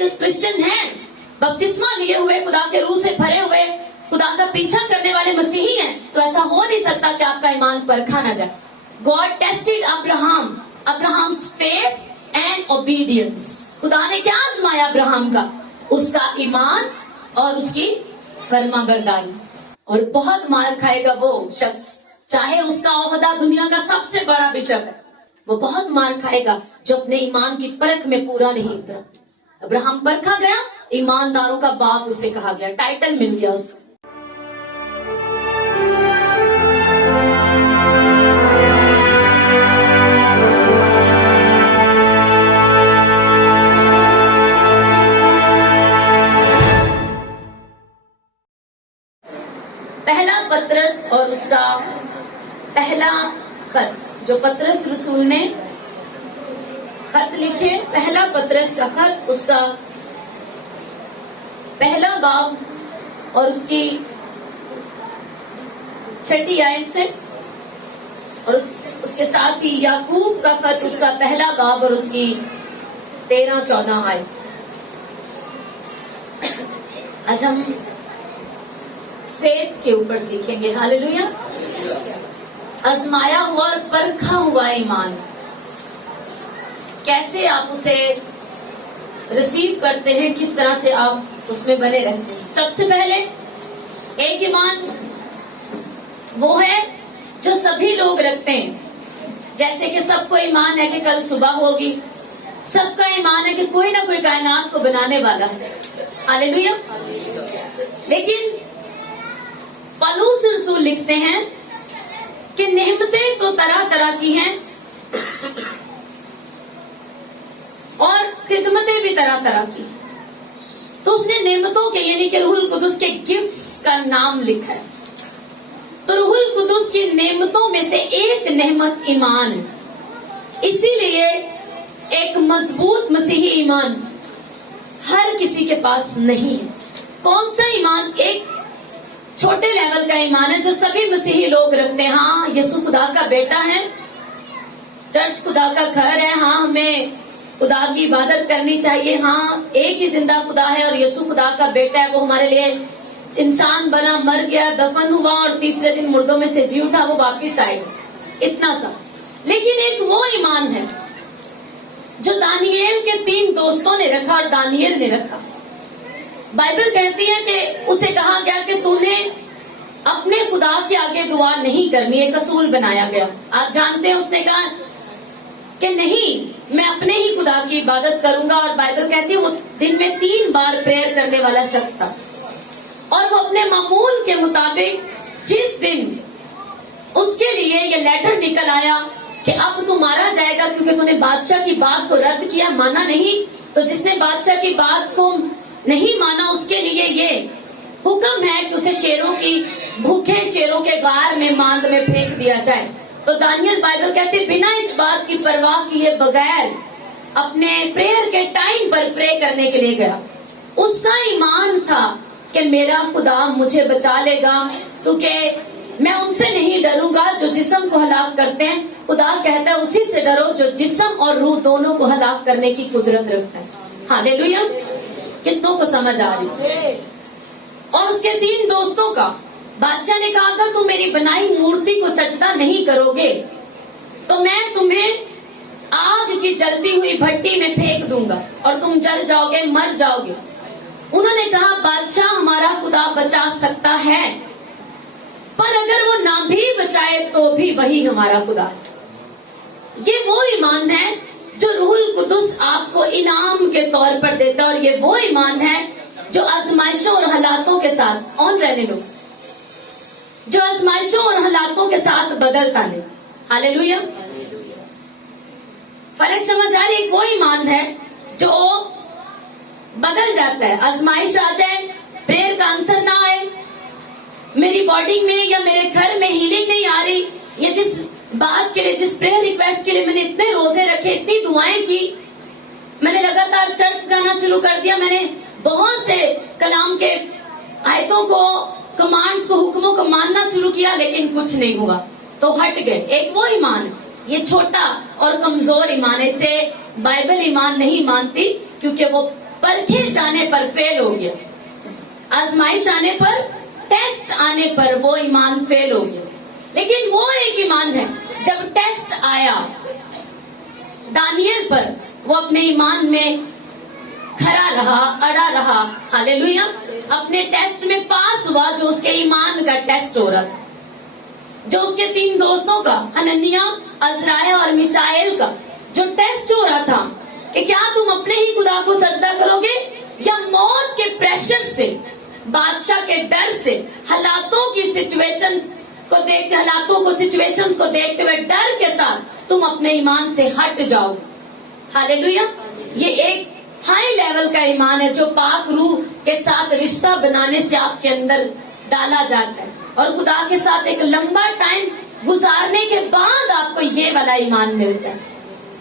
एक क्रिश्चियन हैं, बपतिस्मा लिए हुए, खुदा के रूह से भरे हुए, खुदा का पीछा करने वाले मसीही हैं, तो ऐसा हो नहीं सकता कि आपका ईमान परखा ना जाए। God tested Abraham's faith and obedience. खुदा ने क्या आजमाया अब्राहम का? उसका ईमान और उसकी फरमाबरदारी। और बहुत मार खाएगा वो शख्स, चाहे उसका ओहदा दुनिया का सबसे बड़ा बिशप है, वो बहुत मार खाएगा जो अपने ईमान की परख में पूरा नहीं उतरा। अब्राहम परखा गया, ईमानदारों का बाप उसे कहा गया, टाइटल मिल गया उसको। पहला पतरस और उसका पहला खत, जो पतरस रसूल ने खत लिखे, पहला पतरस का खत, उसका पहला बाब और उसकी 6 आयत से, और उसके साथ ही याकूब का खत, उसका पहला बाब और उसकी 13-14 आयत। आज हम फेथ के ऊपर सीखेंगे। हालेलुया। आजमाया हुआ और परखा हुआ ईमान, कैसे आप उसे रिसीव करते हैं, किस तरह से आप उसमें बने रहते हैं। सबसे पहले एक ईमान वो है जो सभी लोग रखते हैं। जैसे कि सबको ईमान है कि कल सुबह होगी, सबका ईमान है कि कोई ना कोई कायनात को बनाने वाला है। हालेलुया। लेकिन पौलुस रसूल लिखते हैं कि नेमतें तो तरह तरह की हैं और खिदमतें भी तरह तरह की। तो उसने नेमतों के यानी कि रूहुल कुदुस के गिफ्ट्स का नाम लिखा है। तो रूहुल कुदुस की नेमतों में से एक नेमत ईमान है। इसीलिए एक मजबूत मसीही ईमान हर किसी के पास नहीं है। कौन सा ईमान? एक छोटे लेवल का ईमान है जो सभी मसीही लोग रखते हैं। हाँ, यीशु खुदा का बेटा है, चर्च खुदा का घर है, हाँ हमें खुदा की इबादत करनी चाहिए, हाँ एक ही जिंदा खुदा है और यीशु खुदा का बेटा है, वो हमारे लिए इंसान बना, मर गया, दफन हुआ और तीसरे दिन मुर्दों में से जी उठा, वो वापिस आएगा, इतना सा। लेकिन एक वो ईमान है जो दानियेल के 3 दोस्तों ने रखा और दानियेल ने रखा। बाइबल कहती है कि उसे कहा गया कि तूने अपने खुदा के आगे दुआ नहीं करनी, एक असूल बनाया गया। आप जानते हैं उसने कहा कि नहीं, मैं अपने ही खुदा की इबादत करूंगा। और बाइबल कहती है वो दिन में 3 बार प्रेयर करने वाला शख्स था और वो अपने मामूल के मुताबिक जिस दिन उसके लिए ये लेटर निकल आया कि अब तू मारा जाएगा क्योंकि तूने बादशाह की बात को रद्द किया, माना नहीं, तो जिसने बादशाह की बात को नहीं माना उसके लिए ये हुक्म है कि उसे शेरों की भूखे शेरों के गार में मांद में फेंक दिया जाए। तो दानियल बाइबल कहते बिना इस बात की परवाह किए बगैर अपने प्रेयर के टाइम पर प्रे करने के लिए गया। उसका ईमान था कि मेरा खुदा मुझे बचा लेगा क्योंकि मैं उनसे नहीं डरूंगा जो जिस्म को हलाक करते हैं। खुदा कहता है उसी से डरो जो जिस्म और रूह दोनों को हलाक करने की कुदरत रखता है। हालेलुया। कितनों को समझ आ रही? और उसके 3 दोस्तों का बादशाह ने कहा अगर तुम मेरी बनाई मूर्ति को सजदा नहीं करोगे तो मैं तुम्हें आग की जलती हुई भट्टी में फेंक दूंगा और तुम जल जाओगे, मर जाओगे। उन्होंने कहा बादशाह हमारा खुदा बचा सकता है, पर अगर वो ना भी बचाए तो भी वही हमारा खुदा है। ये वो ईमान है जो रूहुल कुदुस आपको इनाम के तौर पर देता है और ये वो ईमान है जो आजमाइशों और हालातों के साथ ऑन रहने लो, जो आजमाइशों और हालातों के साथ बदलता नहीं। हालेलुया। फर्क समझ आ रही? एक वो ईमान है जो बदल जाता है। आजमाइश आ जाए, प्रेयर का आंसर ना आए, मेरी बॉडी में या मेरे घर में हीलिंग नहीं आ रही, या जिस बात के लिए, जिस प्रेयर रिक्वेस्ट के लिए मैंने इतने रोजे रखे, इतनी दुआएं की, मैंने लगातार चर्च जाना शुरू कर दिया, मैंने बहुत से कलाम के आयतों को, कमांड्स को, हुक्मों को मानना शुरू किया, लेकिन कुछ नहीं हुआ तो हट गए। एक वो ईमान, ये छोटा और कमजोर ईमान है, इसे बाइबल ईमान नहीं मानती क्योंकि वो परखे जाने पर फेल हो गया, आजमाइश आने पर, टेस्ट आने पर वो ईमान फेल हो गया। लेकिन वो एक ईमान है, जब टेस्ट आया दानियल पर, वो अपने ईमान में खड़ा रहा, अड़ा रहा, हालेलुया, अपने टेस्ट में पास हुआ, जो उसके ईमान का टेस्ट हो रहा था, जो उसके 3 दोस्तों का, हनन्याह, अज़राया और मिशाएल का जो टेस्ट हो रहा था कि क्या तुम अपने ही खुदा को सजदा करोगे या मौत के प्रेशर से, बादशाह के डर से, हालातों को सिचुएशंस को देखते हुए डर के साथ तुम अपने ईमान से हट जाओ। हालेलुया, ये एक हाई लेवल का ईमान है जो पाक रूह के साथ रिश्ता बनाने से आपके अंदर डाला जाता है, और खुदा के साथ एक लंबा टाइम गुजारने के बाद आपको ये वाला ईमान मिलता है।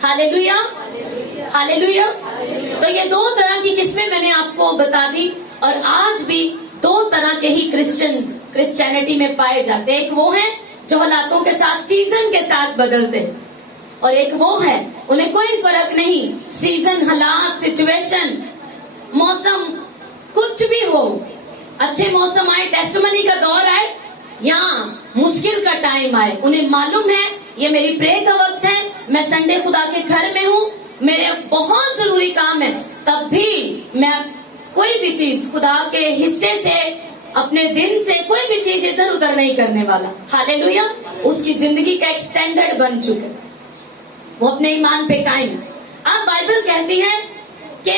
Hallelujah, hallelujah. तो ये 2 तरह की किस्में मैंने आपको बता दी, और आज भी 2 तरह के ही क्रिश्चियनिटी में पाए जाते हैं। एक वो है जो हालातों के साथ, सीजन के साथ बदलते हैं, और एक वो है उन्हें कोई फर्क नहीं, सीजन, हालात, सिचुएशन, मौसम कुछ भी हो, अच्छे मौसम आए, टेस्टमनी का दौर आए या मुश्किल का टाइम आए, उन्हें मालूम है ये मेरी प्रे का वक्त है, मैं संडे खुदा के घर में हूँ, मेरे बहुत जरूरी काम है, तब भी मैं कोई भी चीज खुदा के हिस्से से, अपने दिन से कोई भी चीज इधर उधर नहीं करने वाला। हालेलुया, उसकी जिंदगी का एक स्टैंडर्ड बन चुके, वो अपने ईमान पे कायम। अब बाइबल कहती है कि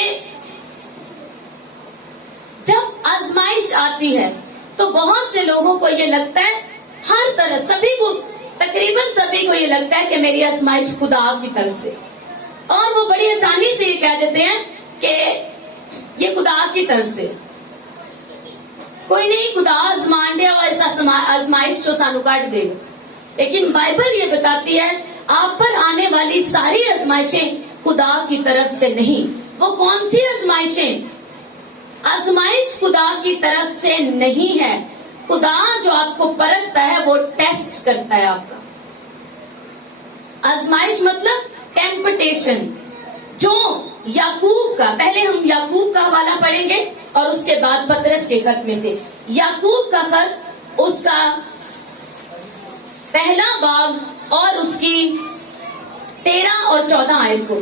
जब आजमाइश आती है तो बहुत से लोगों को ये लगता है, हर तरह सभी को, तकरीबन सभी को ये लगता है कि मेरी आजमाइश खुदा की तरफ से, और वो बड़ी आसानी से ये कह देते हैं कि ये खुदा की तरफ से, कोई नहीं, खुदा आजमान दे और ऐसा आजमाइश जो सानू काट दे। लेकिन बाइबल ये बताती है आप पर आने वाली सारी आजमाइशें खुदा की तरफ से नहीं। वो कौन सी आजमाइशें? आजमाइश खुदा की तरफ से नहीं है। खुदा जो आपको परखता है वो टेस्ट करता है आपका। आजमाइश मतलब टेम्पटेशन, जो याकूब का, पहले हम याकूब का हवाला पढ़ेंगे और उसके बाद पतरस के खत में से। याकूब का खत, उसका 1 बाब और उसकी 13 और 14 आयत को,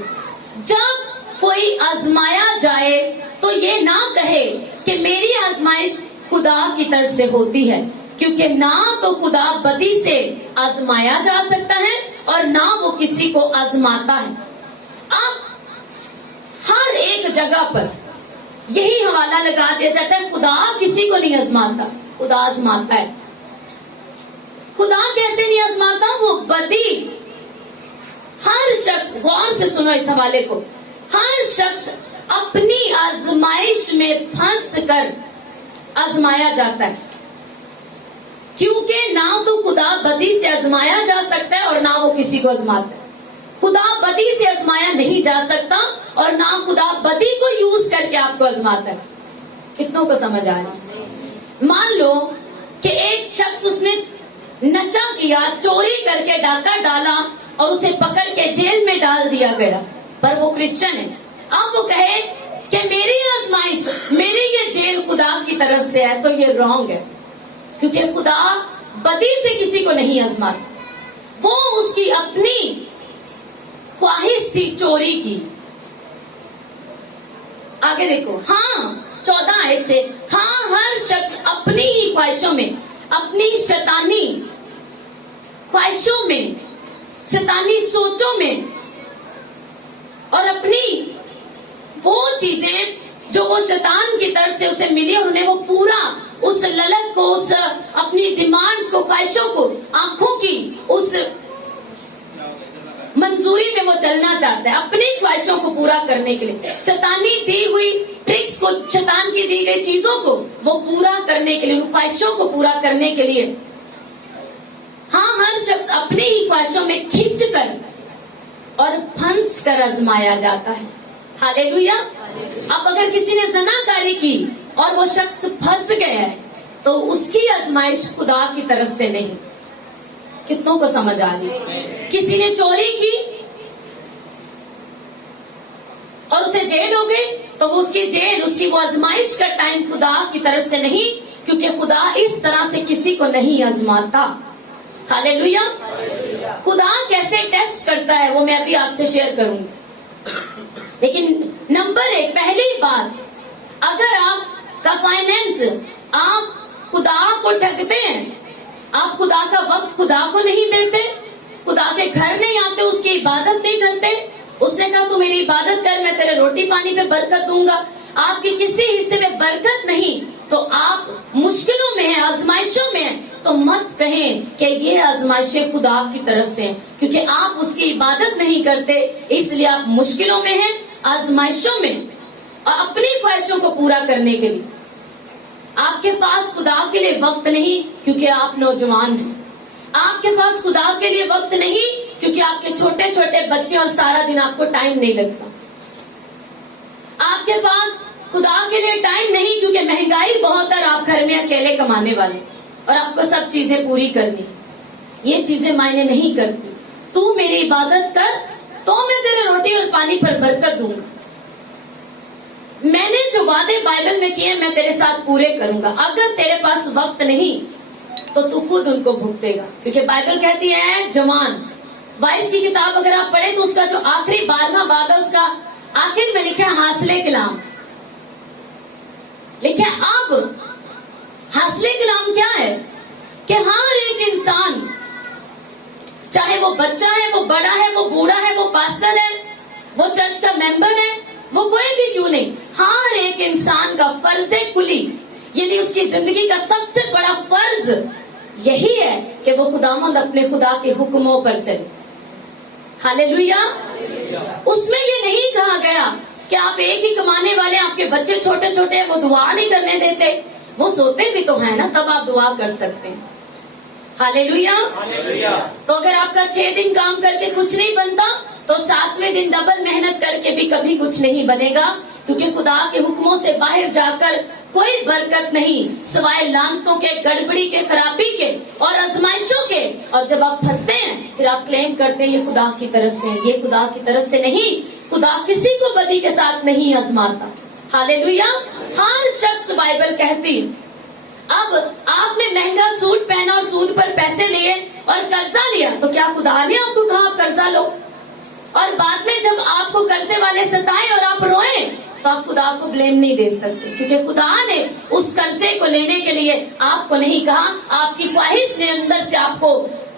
जब कोई आजमाया जाए तो ये ना कहे कि मेरी आजमाइश खुदा की तरफ से होती है, क्योंकि ना तो खुदा बदी से आजमाया जा सकता है और ना वो किसी को आजमाता है। अब हर एक जगह पर यही हवाला लगा दिया जाता है, खुदा किसी को नहीं आजमाता, खुदा आजमाता है। खुदा कैसे नहीं आजमाता? वो बदी, हर शख्स, गौर से सुनो इस हवाले को, हर शख्स अपनी आजमाइश में फंस कर आजमाया जाता है, क्योंकि ना तो खुदा बदी से आजमाया जा सकता है और ना वो किसी को आजमाता है। खुदा बदी से आजमाया नहीं जा सकता और ना खुदा बदी को यूज करके आपको आजमाता है। कितनों को समझ आया? मान लो कि एक शख्स, उसने नशा किया, चोरी करके डाका डाला और उसे पकड़ के जेल में डाल दिया गया, पर वो क्रिश्चियन है। अब वो कहे कि मेरी आजमाइश, मेरी ये जेल खुदा की तरफ से है, तो ये रॉन्ग है, क्योंकि खुदा बदी से किसी को नहीं आजमाता। वो उसकी अपनी ख्वाहिश थी चोरी की। आगे देखो, हाँ 14 आयत से, हाँ हर शख्स अपनी ही ख्वाहिशों में, अपनी शैतानी ख्वाहिशों में, शैतानी सोचों में, और अपनी वो चीजें जो वो शैतान की तरफ से उसे मिली और उन्हें वो पूरा उस ललक को, उस अपनी डिमांड को, ख्वाहिशों को, आंखों की उस मंजूरी में वो चलना चाहता है, अपनी ख्वाहिशों को पूरा करने के लिए, शैतानी दी हुई ट्रिक्स को, शैतान की दी गई चीजों को वो पूरा करने के लिए, उन ख्वाहिशों को पूरा करने के लिए। हाँ, हर शख्स अपनी ही ख्वाहिशों में खींच कर और फंस कर आजमाया जाता है। हालेलुया। अब अगर किसी ने ज़नाकारी की और वो शख्स फंस गया है, तो उसकी आजमाइश खुदा की तरफ से नहीं। कितनों को समझ आ रही? किसी ने चोरी की और उसे से जेल हो गई तो वो उसकी जेल, उसकी वो आजमाइश का टाइम खुदा की तरफ से नहीं, क्योंकि खुदा इस तरह से किसी को नहीं आजमाता। हालेलुया। खुदा कैसे टेस्ट करता है वो मैं अभी आपसे शेयर करूंगी। लेकिन नंबर 1, पहली बात, अगर आपका फाइनेंस, आप खुदा को ठगते हैं, आप खुदा का वक्त खुदा को नहीं देते, खुदा के घर नहीं आते, उसकी इबादत नहीं करते, उसने कहा तू मेरी इबादत कर, मैं तेरे रोटी पानी पे बरकत दूंगा, आपके किसी हिस्से में बरकत नहीं, तो आप मुश्किलों में हैं, आजमाइशों में हैं, तो मत कहें कि ये आजमाइशें खुदा की तरफ से हैं, क्योंकि आप उसकी इबादत नहीं करते, इसलिए आप मुश्किलों में हैं, आजमाइशों में, और अपनी ख्वाहिशों को पूरा करने के लिए। आपके पास खुदा के लिए वक्त नहीं, क्योंकि आप नौजवान हैं। आपके पास खुदा के लिए वक्त नहीं, क्योंकि आपके छोटे छोटे बच्चे और सारा दिन आपको टाइम नहीं लगता। आपके पास खुदा के लिए टाइम नहीं, क्योंकि महंगाई बहुत है, आप घर में अकेले कमाने वाले और आपको सब चीजें पूरी करनी। ये चीजें मायने नहीं करती। तू मेरी इबादत कर तो मैं तेरे रोटी और पानी पर बरकत दूंगा। मैंने जो वादे बाइबल में किए मैं तेरे साथ पूरे करूंगा। अगर तेरे पास वक्त नहीं तो तू खुद उनको भुगतेगा, क्योंकि बाइबल कहती है जवान, वाइस की किताब अगर आप पढ़े तो उसका जो आखिरी 12वां बाब है, उसका आखिर में लिखा है हासिले कलाम। लिखा है अब हासिले कलाम क्या है कि हर एक इंसान, चाहे वो बच्चा है, वो बड़ा है, वो बूढ़ा है, वो पास्टर है, वो चर्च का मेंबर है, वो कोई भी क्यों नहीं, हर एक इंसान का फर्ज कुली, यानी उसकी जिंदगी का सबसे बड़ा फर्ज यही है कि वो खुदावंद अपने खुदा के हुक्मों पर चले। हालेलुया। उसमें ये नहीं कहा गया कि आप एक ही कमाने वाले, आपके बच्चे छोटे छोटे हैं, वो दुआ नहीं करने देते, वो सोते भी तो है ना, तब आप दुआ कर सकते हैं। हालेलुया। तो अगर आपका 6 दिन काम करके कुछ नहीं बनता तो 7वें दिन डबल मेहनत करके भी कभी कुछ नहीं बनेगा, क्योंकि खुदा के हुक्मों से बाहर जाकर कोई बरकत नहीं, सिवाय लानतों के, गड़बड़ी के, खराबी के और आजमाइशों के। और जब आप फंसते हैं फिर आप क्लेम करते हैं ये खुदा की तरफ से, ये खुदा की तरफ से नहीं। खुदा किसी को बदी के साथ नहीं आजमाता। हालेलुया। हर शख्स, बाइबल कहती, अब आपने महंगा सूट पहना और सूद पर पैसे लिए और कर्जा लिया, तो क्या खुदा ने आपको कहा कर्जा लो? और बाद में जब आपको कर्जे वाले सताए और आप रोए तो आप खुदा को ब्लेम नहीं दे सकते, क्योंकि खुदा ने उस कर्जे को लेने के लिए आपको नहीं कहा, आपकी ख्वाहिश ने अंदर से आपको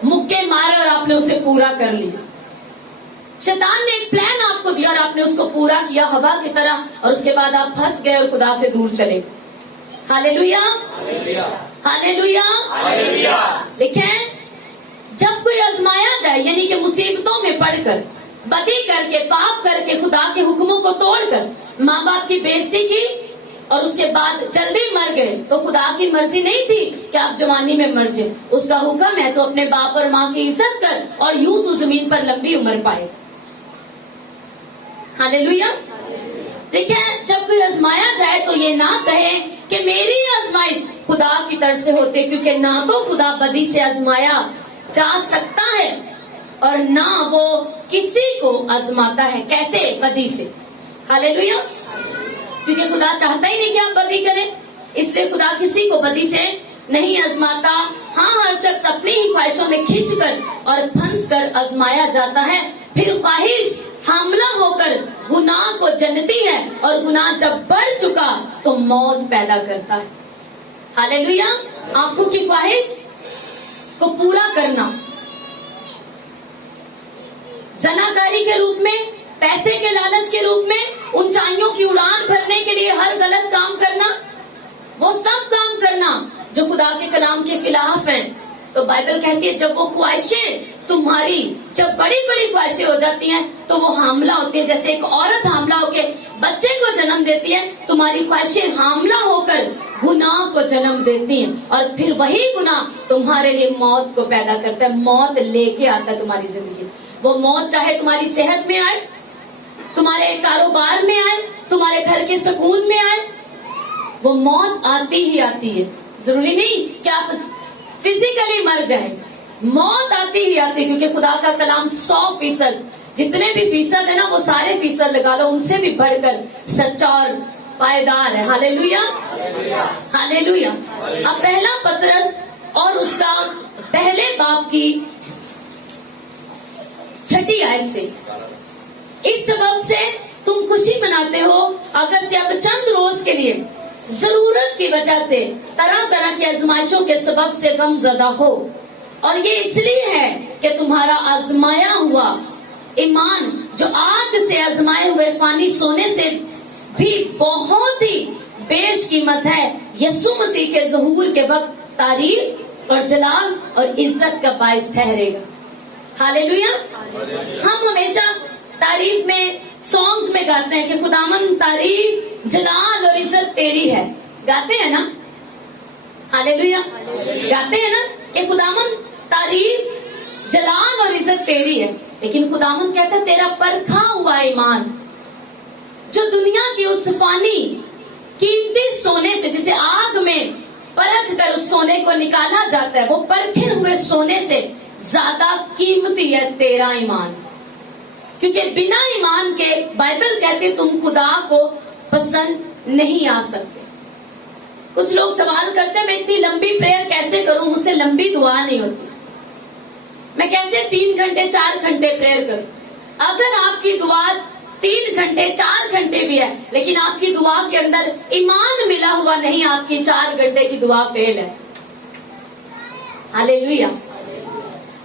मुक्के मारे और आपने उसे पूरा कर लिया। शैतान ने एक प्लान आपको दिया और आपने उसको पूरा किया हवा की तरह, और उसके बाद आप फंस गए और खुदा से दूर चले। Hallelujah, hallelujah, hallelujah. देखें, जब कोई आजमाया जाए, यानी कि मुसीबतों में पड़कर, बदी करके, पाप करके, खुदा के हुक्मों को तोड़कर, माँ बाप की बेइज्जती की और उसके बाद जल्दी मर गए, तो खुदा की मर्जी नहीं थी कि आप जवानी में मर जाए। उसका हुक्म है तो अपने बाप और माँ की इज्जत कर और यूं तू जमीन पर लंबी उम्र पाए। हालेलुया। देखिए, जब कोई आजमाया जाए तो ये ना कहे कि मेरी आजमाइश खुदा की तरफ से होती, क्योंकि ना तो खुदा बदी से आजमाया जा सकता है और ना वो किसी को आजमाता है। कैसे? बदी से। हालेलुया। क्योंकि खुदा चाहता ही नहीं कि आप बदी करें, इसलिए खुदा किसी को बदी से नहीं आजमाता। हाँ, हर शख्स अपनी ही ख्वाहिशों में खींचकर और फंस कर आजमाया जाता है, फिर ख्वाहिश हमला होकर गुनाह को जनती है और गुनाह जब बढ़ चुका तो मौत पैदा करता है। हालेलुया। आंखों की ख्वाहिश को पूरा करना, जनाकारी के रूप में, पैसे के लालच के रूप में, ऊंचाइयों की उड़ान भरने के लिए हर गलत काम करना, वो सब काम करना जो खुदा के कलाम के खिलाफ है। तो बाइबल कहती है जब वो ख्वाहिशें तुम्हारी, जब बड़ी बड़ी ख्वाहिशें हो जाती हैं तो वो हामला होती है। जैसे एक औरत हामला होकर बच्चे को जन्म देती है, तुम्हारी ख्वाहिशें हामला होकर गुनाह को जन्म देती हैं, और फिर वही गुनाह तुम्हारे लिए मौत को पैदा करता है, मौत लेके आता है तुम्हारी जिंदगी। वो मौत चाहे तुम्हारी सेहत में आए, तुम्हारे कारोबार में आए, तुम्हारे घर के सुकून में आए, वो मौत आती ही आती है। जरूरी नहीं कि आप फिजिकली मर जाएं, मौत आती ही आती है, क्योंकि खुदा का कलाम 100% जितने भी फीसद है ना वो सारे फीसद लगा लो, उनसे भी बढ़कर सच्चा और पायदार है। Hallelujah, hallelujah. अब पहला पतरस और उसका पहले बाब की 6 आयत से, इस सबब से तुम खुशी मनाते हो अगरचे अब चंद रोज के लिए जरूरत की वजह से तरह तरह की आजमाइशों के सबब से गमजदा हो, और ये इसलिए है कि तुम्हारा आजमाया हुआ ईमान जो आग से आजमाए हुए फानी सोने से भी बहुत ही बेशकीमत है, यीशु मसीह के ज़हूर के वक्त तारीफ और जलाल और इज्जत का बायस ठहरेगा। हालेलुया। हम हमेशा तारीफ में, सॉन्ग्स में गाते हैं कि खुदावन तारीफ जलाल और इज्जत तेरी है, गाते हैं ना? हालेलुया, गाते हैं ना कि खुदावन तारीफ जलाल और इज्जत तेरी है। लेकिन खुदावन कहता है तेरा परखा हुआ ईमान जो दुनिया की उस फानी कीमती सोने से, जिसे आग में परख कर उस सोने को निकाला जाता है, वो परखे हुए सोने से ज्यादा कीमती है तेरा ईमान। क्योंकि बिना ईमान के बाइबल कहते तुम खुदा को पसंद नहीं आ सकते। कुछ लोग सवाल करते हैं मैं इतनी लंबी प्रेयर कैसे करूं, मुझसे लंबी दुआ नहीं होती, मैं कैसे 3 घंटे 4 घंटे प्रेयर करूं। अगर आपकी दुआ 3 घंटे 4 घंटे भी है लेकिन आपकी दुआ के अंदर ईमान मिला हुआ नहीं, आपकी 4 घंटे की दुआ फेल है। हालेलुया।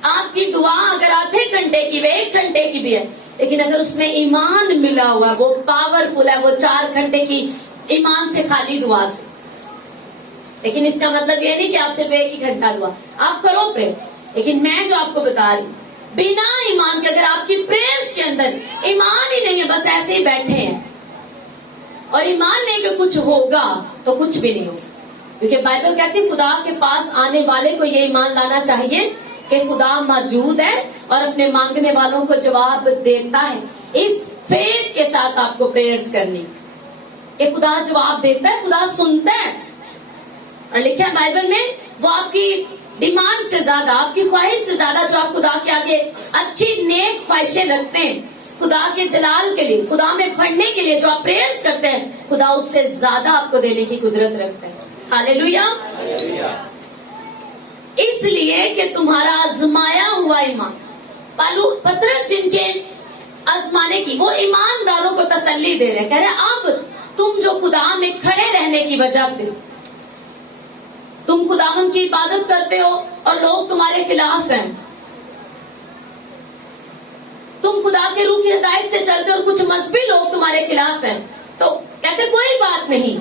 आपकी दुआ अगर आधे घंटे की भी 1 घंटे की भी है, लेकिन अगर उसमें ईमान मिला हुआ, वो पावरफुल है, वो 4 घंटे की ईमान से खाली दुआ से। लेकिन इसका मतलब ये नहीं कि आप सिर्फ 1 ही घंटा दुआ आप करो प्रेयर, लेकिन मैं जो आपको बता रही हूँ बिना ईमान के, अगर आपकी प्रेयर्स के अंदर ईमान ही नहीं है, बस ऐसे ही बैठे हैं और ईमान नहीं कि कुछ होगा, तो कुछ भी नहीं होगा। क्योंकि बाइबल कहती है खुदा के पास आने वाले को ये ईमान लाना चाहिए कि खुदा मौजूद है और अपने मांगने वालों को जवाब देता है। इस फेथ के साथ आपको प्रेयर्स करनी कि खुदा जवाब देता है, खुदा सुनता है। और लिखा है बाइबल में वो आपकी डिमांड से ज्यादा, आपकी ख्वाहिश से ज्यादा जो आप खुदा के आगे अच्छी नेक ख्वाहिशें रखते हैं, खुदा के जलाल के लिए, खुदा में पढ़ने के लिए जो आप प्रेयर्स करते हैं, खुदा उससे ज्यादा आपको देने की कुदरत रखता है। हालेलुया। इसलिए कि तुम्हारा आजमाया हुआ ईमान, पतरस जिनके आजमाने की, वो ईमानदारों को तसल्ली दे रहे, कह रहे अब तुम जो खुदा में खड़े रहने की वजह से तुम खुदावन की इबादत करते हो और लोग तुम्हारे खिलाफ हैं, तुम खुदा के रूह की हिदायत से चलते हो और कुछ मजहबी लोग तुम्हारे खिलाफ हैं, तो कहते कोई बात नहीं,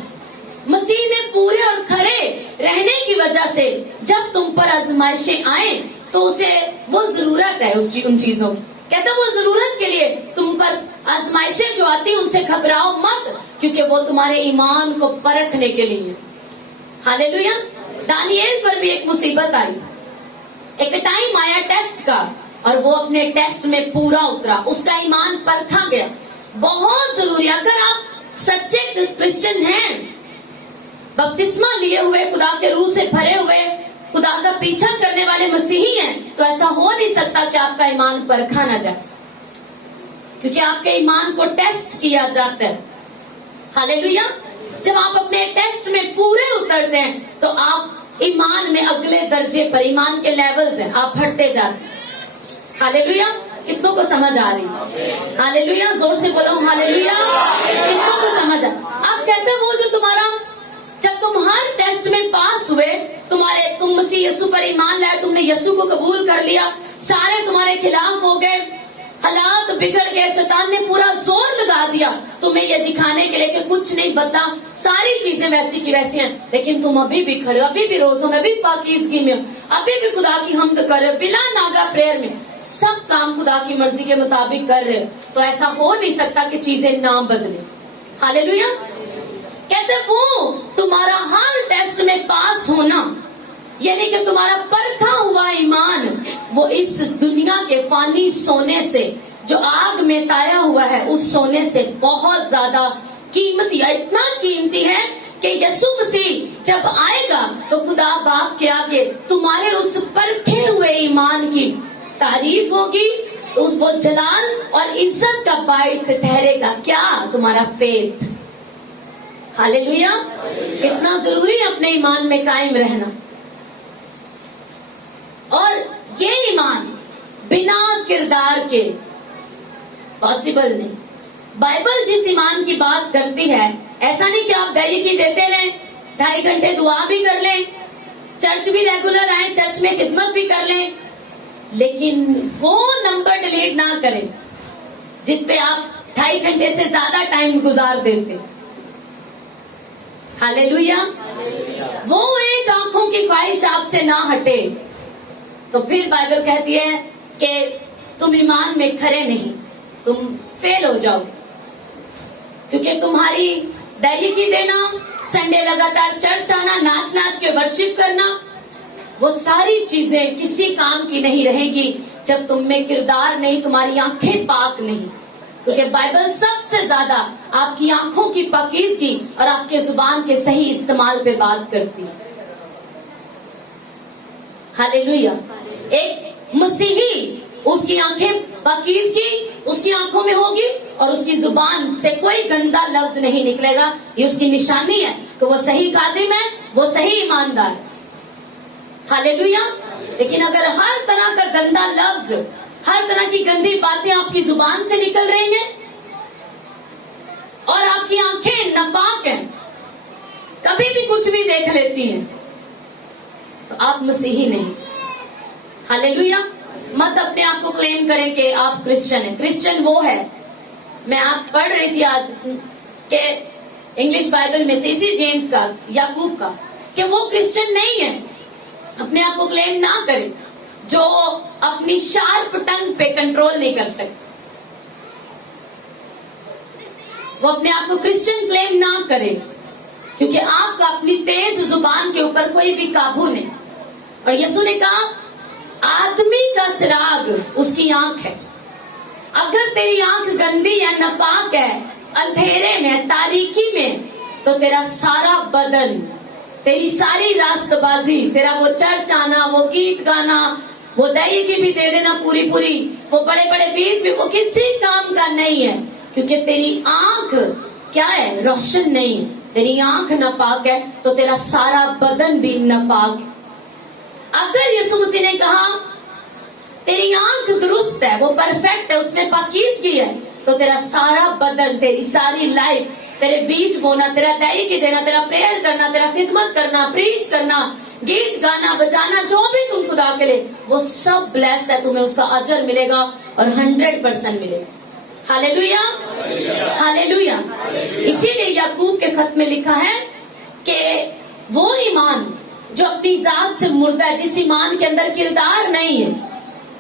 मसीह में पूरे और खरे रहने की वजह से जब तुम पर आजमाइशें आए तो उसे वो जरूरत है उन चीजों की। कहते वो जरूरत के लिए तुम पर आजमाइशें जो आती उनसे घबराओ मत, क्योंकि वो तुम्हारे ईमान को परखने के लिए। हालेलुया। दानिएल पर भी एक मुसीबत आई, एक टाइम आया टेस्ट का, और वो अपने टेस्ट में पूरा उतरा, उसका ईमान परखा गया। बहुत जरूरी, अगर आप सच्चे क्रिश्चियन हैं, बपतिस्मा लिए हुए, खुदा के रूह से भरे हुए, खुदा का पीछा करने वाले मसीही हैं, तो ऐसा हो नहीं सकता कि आपका ईमान परखा ना जाए, क्योंकि आपके ईमान को टेस्ट किया जाता है। हालेलुया। जब आप अपने टेस्ट में पूरे उतरते हैं तो आप ईमान में अगले दर्जे पर, ईमान के लेवल्स हैं, आप बढ़ते जाते हैं। हालेलुया। कितनों को समझ आ रही है? हालेलुया। जोर से बोलो हालेलुया। कितनों को समझ आप कहते हैं वो जो तुम्हारा, जब तुम हर टेस्ट में पास हुए, तुम मसीह यीशु पर ईमान लाए, तुमने यीशु को कबूल कर लिया, सारे तुम्हारे खिलाफ हो गए, हालात बिगड़ गए, शैतान ने पूरा जोर लगा दिया तुम्हें ये दिखाने के लिए कि कुछ नहीं बदला, सारी चीजें वैसी की वैसी हैं, लेकिन तुम अभी भी खड़े हो, अभी भी रोजों में, अभी पाकीज़गी में हो, अभी भी खुदा की हम्द कर रहे हो, बिना नागा प्रेयर में सब काम खुदा की मर्जी के मुताबिक कर रहे हो, तो ऐसा हो नहीं सकता कि चीजें ना बदले। हालेलुया। कहते वो तुम्हारा हर टेस्ट में पास होना, यानी कि तुम्हारा परखा हुआ ईमान, वो इस दुनिया के फानी सोने से, जो आग में ताया हुआ है, उस सोने से बहुत ज्यादा कीमती है। इतना कीमती है कि यीशु मसीह जब आएगा तो खुदा बाप के आगे तुम्हारे उस परखे हुए ईमान की तारीफ होगी तो उस वो जलाल और इज्जत का बाइस ठहरेगा क्या? तुम्हारा फेथ। हालेलुया। कितना जरूरी है अपने ईमान में कायम रहना। और ये ईमान बिना किरदार के पॉसिबल नहीं। बाइबल जिस ईमान की बात करती है, ऐसा नहीं कि आप धैर्य की देते रहें, 2.5 घंटे दुआ भी कर लें, चर्च भी रेगुलर आए, चर्च में खिदमत भी कर लें, लेकिन वो नंबर डिलीट ना करें जिस पे आप 2.5 घंटे से ज्यादा टाइम गुजार देते। हालेलुया। वो एक आंखों की ख्वाहिश आपसे ना हटे, तो फिर बाइबल कहती है कि तुम ईमान में खरे नहीं, तुम फेल हो जाओ। क्योंकि तुम्हारी धैर्य की देना, संडे लगातार चर्च आना, नाच नाच के वर्शिप करना, वो सारी चीजें किसी काम की नहीं रहेगी जब तुम में किरदार नहीं, तुम्हारी आंखें पाक नहीं। क्योंकि बाइबल सबसे ज्यादा आपकी आंखों की पाकीज़गी और आपके जुबान के सही इस्तेमाल पे बात करती है। हालेलुया। एक मसीही, उसकी आंखें पाकीज़गी उसकी आंखों में होगी और उसकी जुबान से कोई गंदा लफ्ज नहीं निकलेगा। ये उसकी निशानी है कि वो सही खादिम है, वो सही ईमानदार है। हालेलुया। लेकिन अगर हर तरह का गंदा लफ्ज, हर तरह की गंदी बातें आपकी जुबान से निकल रही हैं और आपकी आंखें नापाक हैं, कभी भी कुछ भी देख लेती हैं, तो आप मसीही नहीं। हालेलुया। मत अपने आप को क्लेम करें कि आप क्रिश्चियन हैं। क्रिश्चियन वो है, मैं आप पढ़ रही थी आज के इंग्लिश बाइबल में सीसी जेम्स का, याकूब का, कि वो क्रिश्चियन नहीं है। अपने आप को क्लेम ना करें जो अपनी शार्प टंग पे कंट्रोल नहीं कर सकते। वो अपने आप को क्रिश्चियन क्लेम ना करे, क्योंकि आपका अपनी तेज जुबान के ऊपर कोई भी काबू नहीं। और यीशु ने कहा आदमी का चिराग उसकी आंख है। अगर तेरी आंख गंदी है, नापाक है, अंधेरे में, तारीकी में, तो तेरा सारा बदन, तेरी सारी रास्तबाजी, तेरा वो चर्च आना, वो गीत गाना, वो दही की भी दे देना पूरी पूरी, वो बड़े बड़े बीच भी, वो किसी काम का नहीं है। क्योंकि तेरी आंख क्या है? रोशन नहीं। तेरी आंख नापाक है तो तेरा सारा बदन भी नापाक है। अगर यीशु मसीह ने कहा तेरी आंख दुरुस्त है, वो परफेक्ट है, उसमें पाकीज़गी है, तो तेरा सारा बदन, तेरी सारी लाइफ, तेरे बीज बोना, तेरा दही की देना, तेरा प्रेयर करना, तेरा खिदमत करना, प्रीच करना, गीत गाना, बजाना, जो भी तुम खुदा के लिए, वो सब ब्लेस है। तुम्हें उसका अजर मिलेगा और 100% मिलेगा। हालेलुया। हालेलुया। इसीलिए याकूब के खत में लिखा है कि वो ईमान जो अपनी जात से मुर्दा है, जिस ईमान के अंदर किरदार नहीं है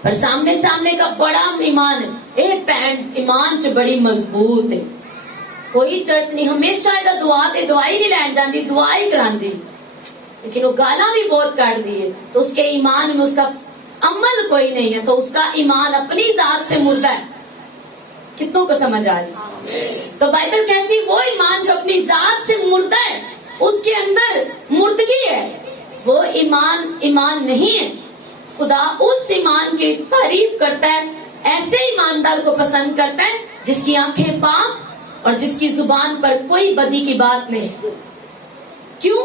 पर सामने सामने का बड़ा ईमान है, ए पैंट ईमान से बड़ी मजबूत है। कोई चर्च नहीं, हमेशा ਇਹਦਾ दुआ दे दुआई नहीं लैन जाती, दुआ ही करांदी, लेकिन वो गाला भी बहुत काट दिए, तो उसके ईमान में उसका अमल कोई नहीं है, तो उसका ईमान अपनी जात से मुर्दा है। कितनों को समझ आ रही? तो बाइबल कहती वो ईमान जो अपनी जात से मुर्दा है, उसके अंदर मुर्दगी है, वो ईमान नहीं है। खुदा उस ईमान की तारीफ करता है, ऐसे ईमानदार को पसंद करता है जिसकी आंखें पाक और जिसकी जुबान पर कोई बदी की बात नहीं। क्यों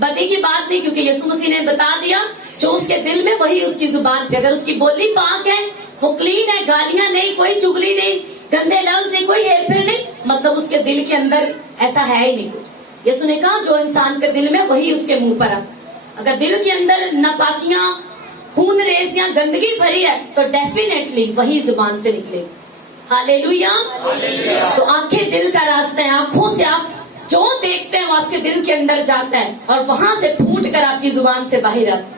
बदी की बात नहीं? क्योंकि यीशु मसीह ने बता दिया जो उसके दिल में वही उसकी जुबान पे। अगर उसकी बोली पाक है, वो क्लीन है, गालियां नहीं, कोई चुगली नहीं, गंदे लफ्ज नहीं, कोई हेरफेर नहीं, मतलब उसके दिल के अंदर ऐसा है ही नहीं कुछ। यीशु ने कहा जो इंसान के दिल में वही उसके मुंह पर आ। अगर दिल के अंदर नापाकियां, खून रेस या गंदगी भरी है तो डेफिनेटली वही जुबान से निकलेगी। हालेलुया। तो आंखें दिल का रास्ता है, आंखों से आप जो देखते हैं वो आपके दिल के अंदर जाता है और वहां से फूट कर आपकी जुबान से बाहर आता है।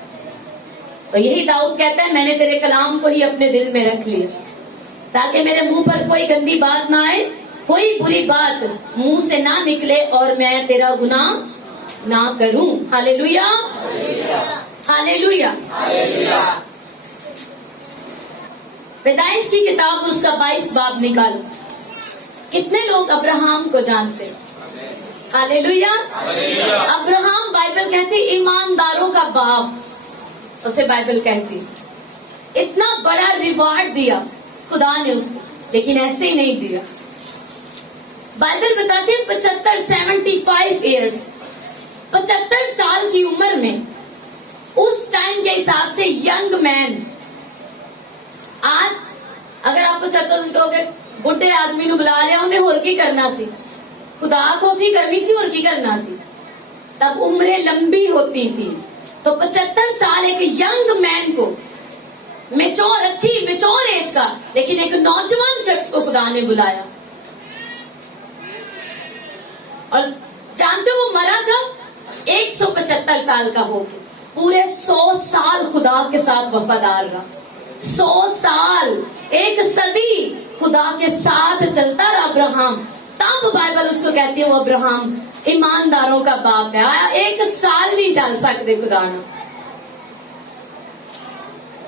तो यही दाऊद कहता है मैंने तेरे कलाम को ही अपने दिल में रख लिया ताकि मेरे मुंह पर कोई गंदी बात ना आए, कोई बुरी बात मुंह से ना निकले और मैं तेरा गुनाह ना करूं। हालेलुया। हालेलुया। पैदाइश की किताब उसका 22 बाब निकालो। कितने लोग अब्राहम को जानते हैं? हालेलुया। अब्राहम बाइबल कहती ईमानदारों का बाप, उसे बाइबल कहती। इतना बड़ा रिवार्ड दिया खुदा ने उसको, लेकिन ऐसे ही नहीं दिया। बाइबल बताते हैं 75 ईयर्स, 75 साल की उम्र में, उस टाइम के हिसाब से यंग मैन। आज अगर आप 75 कहोगे बुढ़े आदमी ਨੂੰ बुला लिया, उन्हें होर की करना सी, खुदा को भी करनी सी, होर की करना सी। तब उम्रें लंबी होती थी, तो 75 साल एक यंग मैन को, मेच्योर, अच्छी मेच्योर एज का, लेकिन एक नौजवान शख्स को खुदा ने बुलाया। और जानते हो वो मरा कब? 175 साल का होके, पूरे 100 साल खुदा के साथ वफादार रहा। 100 साल, एक सदी खुदा के साथ चलता रहा अब्राहम। तब बाइबल उसको कहती है वो अब्राहम ईमानदारों का बाप है। एक साल नहीं चल सकते खुदा ना,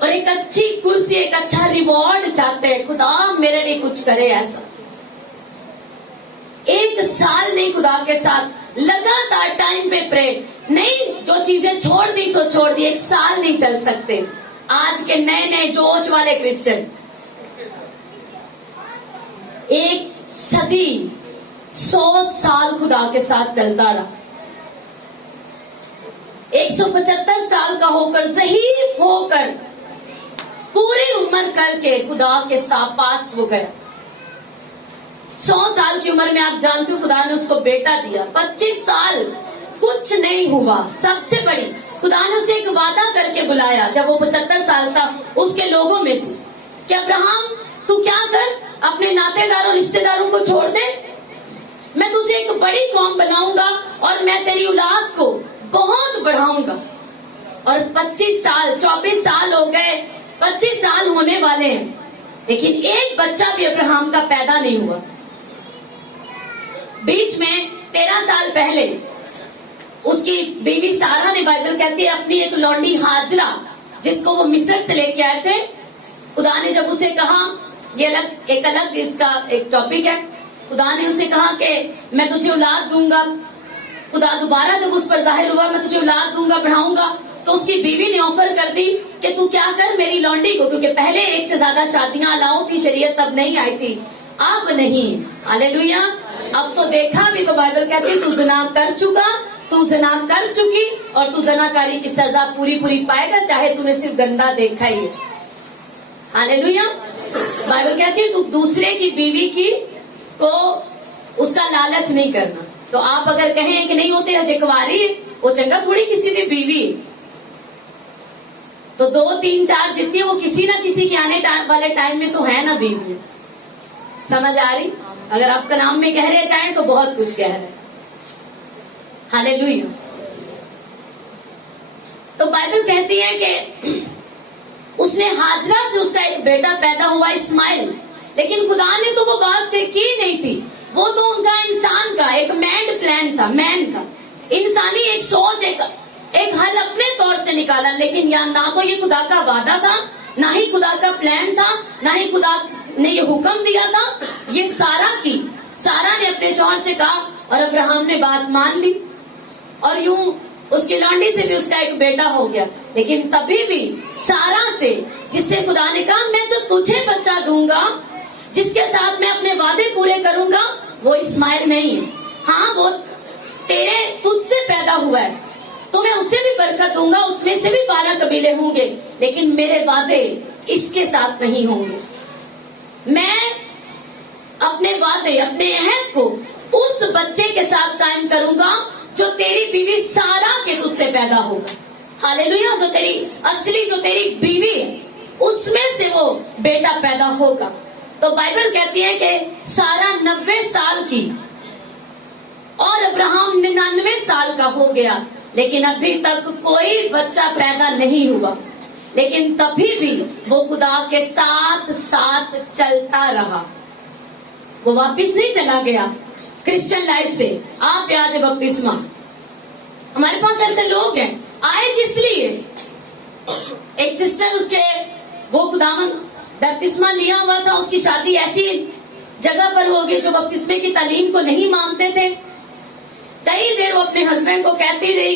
और एक अच्छी कुर्सी, एक अच्छा रिवॉर्ड चाहते हैं, खुदा मेरे लिए कुछ करे ऐसा। एक साल नहीं खुदा के साथ लगातार टाइम पे प्रे नहीं, जो चीजें छोड़ दी सो छोड़ दी। एक साल नहीं चल सकते आज के नए नए जोश वाले क्रिश्चियन। एक सदी, 100 साल खुदा के साथ चलता रहा। 175 साल का होकर, ज़हीफ होकर, पूरी उम्र करके खुदा के साथ पास हो गया। 100 साल की उम्र में आप जानते हो खुदा ने उसको बेटा दिया। 25 साल कुछ नहीं हुआ। सबसे बड़ी, खुदा ने उसे एक वादा करके बुलाया जब वो 75 साल था, उसके लोगों में से कि अब्राहम तू क्या कर, अपने नातेदारों रिश्तेदारों को छोड़ दे, मैं तुझे एक बड़ी कौम बनाऊंगा और मैं तेरी औलाद को बहुत बढ़ाऊंगा। और 25 साल, 24 साल हो गए, 25 साल होने वाले हैं, लेकिन एक बच्चा भी अब्राहम का पैदा नहीं हुआ। बीच में 13 साल पहले उसकी बीवी सारा ने, बाइबल कहती है, अपनी एक लौंडी हाजरा, जिसको वो मिस्र से लेके आए थे, खुदा ने जब उसे कहा, ये एक अलग इसका एक टॉपिक है, खुदा ने उसे कहा कि मैं तुझे औलाद दूंगा। खुदा दोबारा जब उस पर जाहिर हुआ, मैं तुझे औलाद दूंगा, बढ़ाऊंगा, तो उसकी बीवी ने ऑफर कर दी कि तू क्या कर, मेरी लौंडी को, क्योंकि पहले एक से ज्यादा शादियां अलाउ थी, शरीयत तब नहीं आई थी, अब नहीं। हालेलुया। अब तो देखा भी, तो बाइबल कहती है तू ज़िना कर चुका, तू ज़िना कर चुकी, और तू ज़िनाकारी की सजा पूरी पूरी पाएगा, चाहे तूने सिर्फ गंदा देखा ही है। हालेलुया। बाइबल कहती है तू दूसरे की बीवी की को उसका लालच नहीं करना। तो आप अगर कहें कि नहीं होते अजय कुंवारी है, वो चंगा थोड़ी किसी की बीवी है, तो 2, 3, 4 जितनी वो किसी ना किसी के आने वाले टाइम में तो है ना बीवी। समझ आ रही? अगर आपका नाम में कह रहे जाए तो बहुत कुछ कह रहे। हालेलुया। तो बाइबल कहती है कि उसने हाजरा से उसका एक बेटा पैदा हुआ, इस्माइल, लेकिन खुदा ने तो वो बात की नहीं थी। वो तो उनका इंसान का एक मैंड प्लान था, मैन का इंसानी एक सोच, एक हल अपने तौर से निकाला, लेकिन या ना तो ये खुदा का वादा था, ना ही खुदा का प्लान था, ना ही खुदा ने ये हुक्म दिया था। ये सारा ने अपने शौहर से कहा, और अब्राहम ने बात मान ली, और यूं उसकी लौंडी से भी उसका एक बेटा हो गया। लेकिन तभी भी सारा से, जिससे खुदा ने कहा मैं जो तुझे बच्चा दूंगा, जिसके साथ मैं अपने वादे पूरे करूंगा, वो इस्माइल नहीं है। हाँ, वो तुझसे पैदा हुआ है, तो मैं उससे भी बरकत दूंगा, उसमें से भी 12 कबीले होंगे, लेकिन मेरे वादे इसके साथ नहीं होंगे। मैं अपने वादे, अपने अहद को उस बच्चे के साथ कायम करूंगा जो तेरी बीवी सारा के तुझसे पैदा होगा। हालेलुया। जो तेरी असली, जो तेरी बीवी है, उसमें से वो बेटा पैदा होगा। तो बाइबल कहती है कि सारा 90 साल की और अब्राहम 99 साल का हो गया, लेकिन अभी तक कोई बच्चा पैदा नहीं हुआ। लेकिन तभी भी वो खुदा के साथ साथ चलता रहा, वो वापिस नहीं चला गया क्रिश्चियन लाइफ से। आप याद है बपतिस्मा, हमारे पास ऐसे लोग हैं, आए किस लिए? एक सिस्टर, उसके वो खुदावन बपतिस्मा लिया हुआ था, उसकी शादी ऐसी जगह पर हो गई जो बपतिस्मे की तालीम को नहीं मानते थे। कई देर वो अपने हस्बैंड को कहती रही,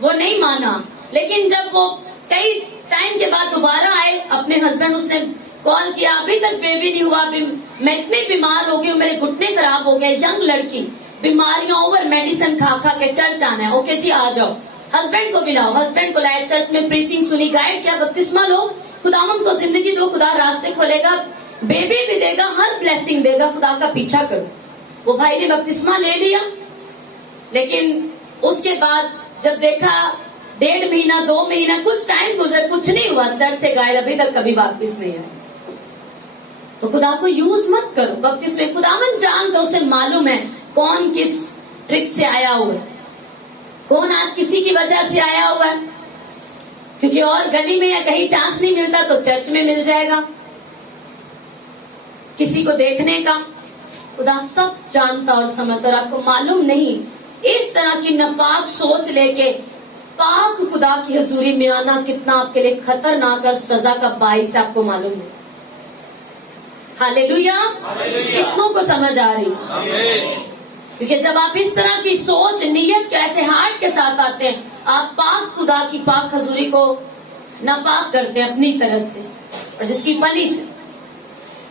वो नहीं माना, लेकिन जब वो कई टाइम के बाद दोबारा आए, अपने हस्बैंड, उसने कॉल किया, अभी तक बेबी नहीं हुआ, मैं इतनी बीमार हो गई हूँ, मेरे घुटने खराब हो गए, यंग लड़की, बीमारियां ओवर, मेडिसिन खा खा के चर्च आना है। ओके जी, आ जाओ। हस्बैंड को भी लाओ, हस्बैंड को लाए, चर्च में प्रीचिंग सुनी, गाइड किया, बपतिस्मा लो, खुदावंद को जिंदगी दो, खुदा रास्ते खोलेगा, बेबी भी देगा, हर ब्लेसिंग देगा, खुदा का पीछा करो। वो भाई ने बपतिस्मा ले लिया, लेकिन उसके बाद जब देखा 1.5 महीना 2 महीना कुछ टाइम गुजर, कुछ नहीं हुआ, चर्च से गायब, अभी तक कभी वापस नहीं आया। तो खुदा को यूज मत करो बपतिस्मे, खुदावन जानता, उसे मालूम है कौन किस ट्रिक से आया हुआ है, कौन आज किसी की वजह से आया हुआ है, क्योंकि और गली में या कहीं चांस नहीं मिलता तो चर्च में मिल जाएगा किसी को देखने का। खुदा सब जानता और समझता, और आपको मालूम नहीं, इस तरह की नापाक सोच लेके पाक खुदा की हजूरी में आना कितना आपके लिए खतरनाक और सजा का बाइस है, आपको मालूम है। हालेलुया, कितनों को समझ आ रही? क्योंकि जब आप इस तरह की सोच, नियत के ऐसे हार्ट के साथ आते हैं, आप पाक खुदा की पाक हजूरी को नापाक करते हैं अपनी तरफ से, और जिसकी पनिश।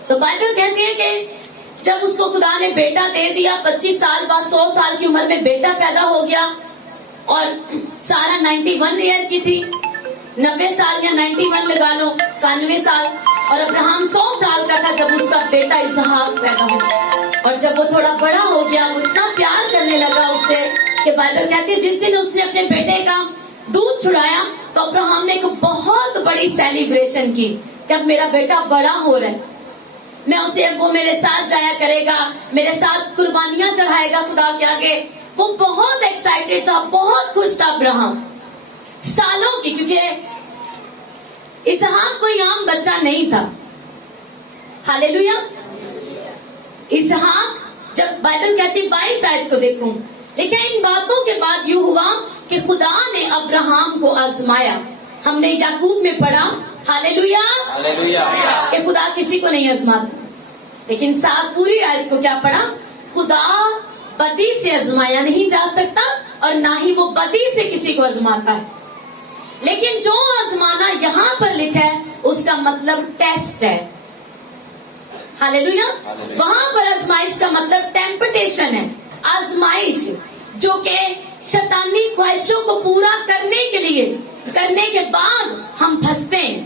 तो बाइबल कहती है कि जब उसको खुदा ने बेटा दे दिया, 25 साल बाद 100 साल की उम्र में बेटा पैदा हो गया, और सारा 91 ईयर की थी, 90 साल या 91 लगा लो, 91 साल, और अब्राहम 100 साल का था जब उसका बेटा इसहाक पैदा हुआ। और जब वो थोड़ा बड़ा हो गया, वो इतना प्यार करने लगा उससे कि बाइबल कहती है जिस दिन उसने अपने बेटे का दूध छुड़ाया तो अब्राहम ने एक बहुत बड़ी सेलिब्रेशन की कि अब मेरा बेटा बड़ा हो रहा है, मैं उसे, वो मेरे साथ जाया करेगा, मेरे साथ कुर्बानियां चढ़ाएगा खुदा के आगे। वो बहुत एक्साइटेड था, बहुत खुश था अब्राहम सालों की, क्योंकि इसहाक कोई आम बच्चा नहीं था। हालेलुया। इसहाक, जब बाइबल कहती 22 आयत को देखूं, लेकिन इन बातों के बाद यूं हुआ कि खुदा ने अब्राहम को आजमाया। हमने याकूब में पढ़ा, हालेलुया, कि खुदा किसी को नहीं आजमाता, लेकिन साथ पूरी आयत को क्या पढ़ा? खुदा बदी से आजमाया नहीं जा सकता, और ना ही वो बदी से किसी को आजमाता है। लेकिन जो आजमाना यहाँ पर लिखा है उसका मतलब टेस्ट है। हालेलुया। वहां पर आजमाइश का मतलब टेम्पटेशन है, आजमाइश, जो कि शैतानी ख्वाहिशों को पूरा करने के लिए, करने के बाद हम फंसते हैं,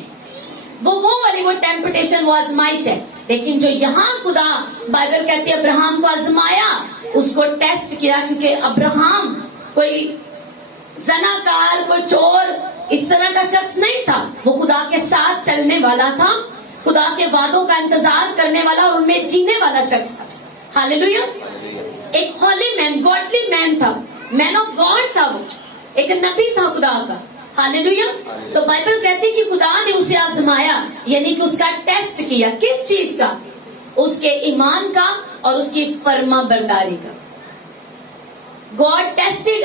वो वाली वो टेम्पटेशन, वो आजमाइश है। लेकिन जो यहाँ खुदा बाइबल कहती है अब्राहम को आजमाया, उसको टेस्ट किया, क्योंकि अब्राहम कोई जनाकार, कोई चोर, इस तरह का शख्स नहीं था। वो खुदा के साथ चलने वाला था, खुदा के वादों का इंतजार करने वाला और उनमें जीने वाला शख्स था। हालेलुया। एक हॉली मैन, गॉडली मैन था, मैन ऑफ गॉड था, वो एक नबी था खुदा का। हालेलुया। तो बाइबल कहती है कि खुदा ने उसे आजमाया, यानी कि उसका टेस्ट किया। किस चीज का? उसके ईमान का और उसकी फर्माबरदारी का। God tested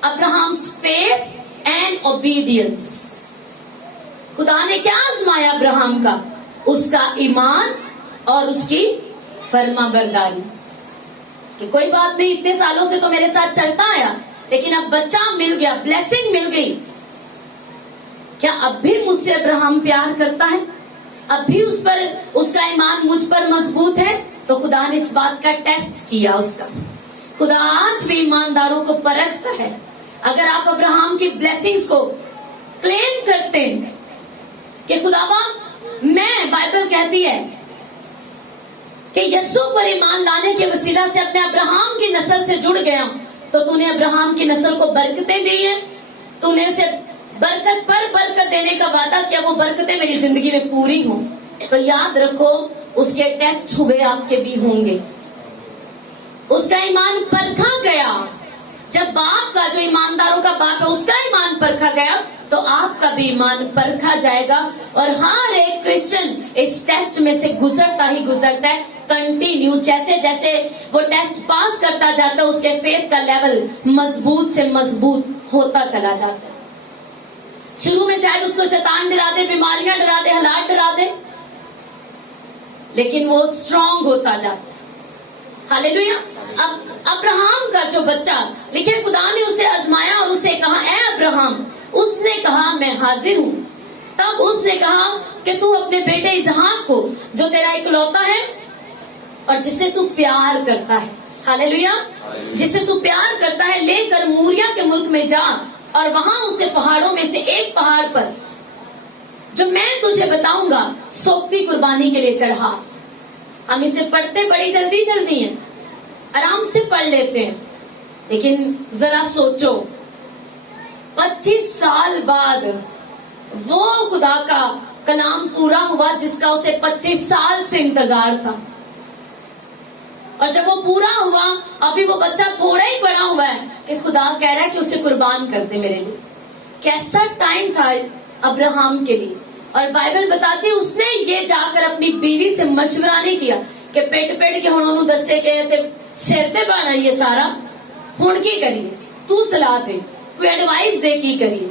Abraham's faith and obedience. खुदा ने क्या आजमाया अब्राहम का? उसका ईमान और उसकी फर्माबरदारी। कि कोई बात नहीं, इतने सालों से तो मेरे साथ चलता आया, लेकिन अब बच्चा मिल गया, ब्लेसिंग मिल गई, क्या अब भी मुझसे अब्राहम प्यार करता है? अब भी उस पर, उसका ईमान मुझ पर मजबूत है? तो खुदा ने इस बात का टेस्ट किया उसका। खुदा आज भी ईमानदारों को परखता है। अगर आप अब्राहम की ब्लेसिंग्स को क्लेम करते हैं कि खुदावा, मैं, बाइबल कहती है कि यीशु पर ईमान लाने के वसीला से अपने अब्राहम की नस्ल से जुड़ गया, तो तूने अब्राहम की नस्ल को बरकतें दी हैं, तूने उसे बरकत पर बरकत देने का वादा किया, वो बरकतें मेरी जिंदगी में पूरी हों। तो याद रखो, उसके टेस्ट हुए, आपके भी होंगे। उसका ईमान परखा गया। जब बाप का, जो ईमानदारों का बाप है, उसका ईमान परखा गया, तो आपका भी ईमान परखा जाएगा। और हर एक क्रिश्चियन इस टेस्ट में से गुजरता ही गुजरता है, कंटिन्यू। जैसे जैसे वो टेस्ट पास करता जाता है, उसके फेथ का लेवल मजबूत से मजबूत होता चला जाता है। शुरू में शायद उसको शैतान डरा दे, बीमारियां डरा दे, हालात डरा दे, लेकिन वो स्ट्रांग होता जाता है। हालेलुया। अब अब्राहम का जो बच्चा, लेकिन खुदा ने उसे आजमाया और उसे कहा, ए अब्राहम, उसने कहा मैं हाजिर हूं। तब उसने कहा कि तू अपने बेटे इसहाक को, जो तेरा इकलौता है और जिसे तू प्यार करता है, हालेलुया, जिसे तू प्यार करता है, लेकर मूरिया के मुल्क में जा और वहां उसे पहाड़ों में से एक पहाड़ पर, जो मैं तुझे बताऊंगा, सोखती कुर्बानी के लिए चढ़ा। हम इसे पढ़ते बड़ी जल्दी जल्दी हैं, आराम से पढ़ लेते हैं, लेकिन जरा सोचो 25 साल बाद वो खुदा का कलाम पूरा हुआ जिसका उसे 25 साल से इंतजार था। और जब वो पूरा हुआ, अभी वो बच्चा थोड़ा ही बड़ा हुआ है कि खुदा कह रहा है कि उसे कुर्बान कर दे मेरे लिए। कैसा टाइम था अब्राहम के लिए। और बाइबल बताती है उसने ये जाकर अपनी बीवी से मशवरा नहीं किया कि पेट पेट के हुण दसे के सिर ते पाना ये सारा, हुण की करिए, तू सलाह दे, कोई एडवाइस दे की करिए,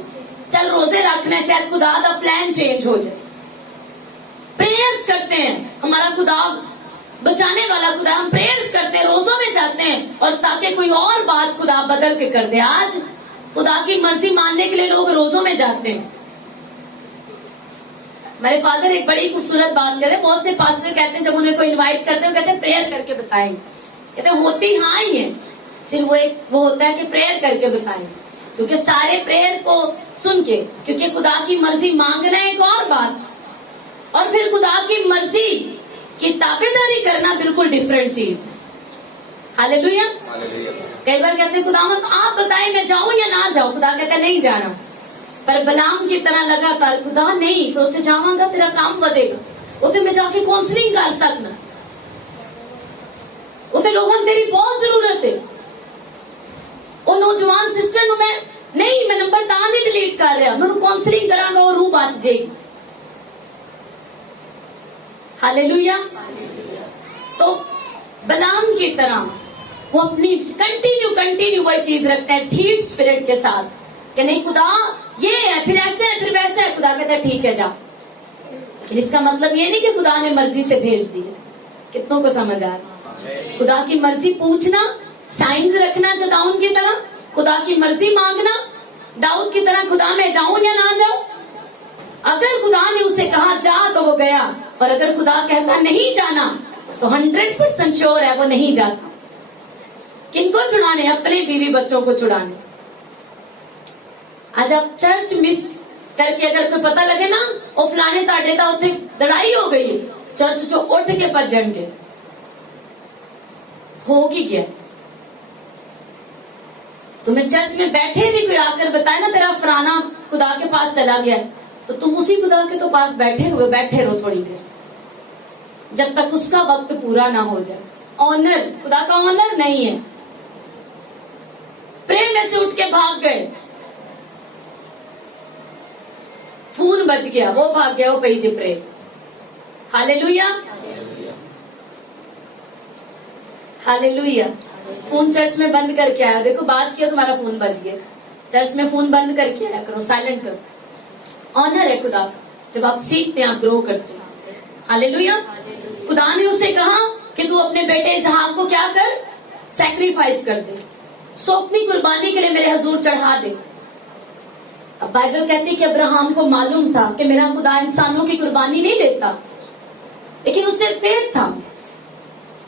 चल रोजे रखना, शायद खुदा का प्लान चेंज हो जाए। प्रेयर्स करते हैं, हमारा खुदा बचाने वाला खुदा, हम प्रेयर्स करते हैं, रोजों में जाते हैं, और ताकि कोई और बात खुदा बदल के कर दे। आज खुदा की मर्जी मानने के लिए लोग रोजों में जाते हैं। मेरे फादर एक बड़ी खूबसूरत बात कहते हैं, बहुत से पास्टर कहते हैं जब उन्हें कोई इनवाइट करते हैं कहते हैं प्रेयर करके बताएंगे, कहते हैं होती हाँ ही है, सिर्फ वो होता है कि प्रेयर करके बताएंगे, क्योंकि सारे प्रेयर को सुन के, क्योंकि खुदा की मर्जी मांगना एक और बात, और फिर खुदा की मर्जी की ताबेदारी करना बिल्कुल डिफरेंट चीज है। हालेलुया। कई बार कहते हैं खुदावंद आप बताएं मैं जाऊं या ना जाऊं, खुदा कहता है नहीं जाना, पर बलाम की तरह लगातार खुदा नहीं, फिर उसे जावांगा तेरा काम बढ़ेगा, उसे मैं जाके काउंसलिंग कर सकना, उसे लोगों तेरी बहुत जरूरत है। और नौजवान सिस्टर नु मैं नहीं, मैं नंबर ता नहीं डिलीट कर रहा, मैं काउंसलिंग करांगा और रूह बच जाएगी। हालेलुया। तो बलाम की तरह वो अपनी कंटिन्यू वही चीज रखते हैं ठीक स्पिरिट के साथ कि नहीं खुदा ये है, फिर ऐसे है, फिर वैसे है, खुदा कहता है ठीक है जा। लेकिन इसका मतलब ये नहीं कि खुदा ने मर्जी से भेज दी। कितनों को समझ आ रहा? खुदा की मर्जी पूछना, साइंस रखना जो दाऊद की तरह, खुदा की मर्जी मांगना दाऊद की तरह, खुदा मैं जाऊं या ना जाऊं। अगर खुदा ने उसे कहा जा तो वो गया, और अगर खुदा कहता नहीं जाना तो 100% श्योर है वो नहीं जाता। किनको छुड़ाने? अपने बीवी बच्चों को छुड़ाने। आज आप चर्च मिस करके अगर कोई पता लगे ना वो फलाने ताड़े दा उत्थे लड़ाई हो गई, चर्च जो उठ के भजणगे, हो की गया। तुम्हें चर्च में बैठे भी कोई आकर बताए ना तेरा फलाना खुदा के पास चला गया, तो तुम उसी खुदा के तो पास बैठे रहो थोड़ी देर, जब तक उसका वक्त पूरा ना हो जाए। ऑनर, खुदा का ऑनर नहीं है। प्रेम में से उठ के भाग गए, फोन बज गया, वो भाग गया, वो पई प्रेम। Hallelujah, hallelujah. फोन चर्च में बंद करके आया, देखो बात किया तुम्हारा फोन बज गया, चर्च में फोन बंद करके आया करो, साइलेंट करो। ऑनर है खुदा जब आप सीखते हैं, आप ग्रो करते हैं। हालेलुया। खुदा ने उसे कहा कि तू अपने बेटे इसहाक को क्या कर, सैक्रिफाइस कर दे, सोपनी कुर्बानी के लिए मेरे हजूर चढ़ा दे। अब बाइबल कहती है कि अब्राहम को मालूम था कि मेरा खुदा इंसानों की कुर्बानी नहीं देता, लेकिन उसे फेथ था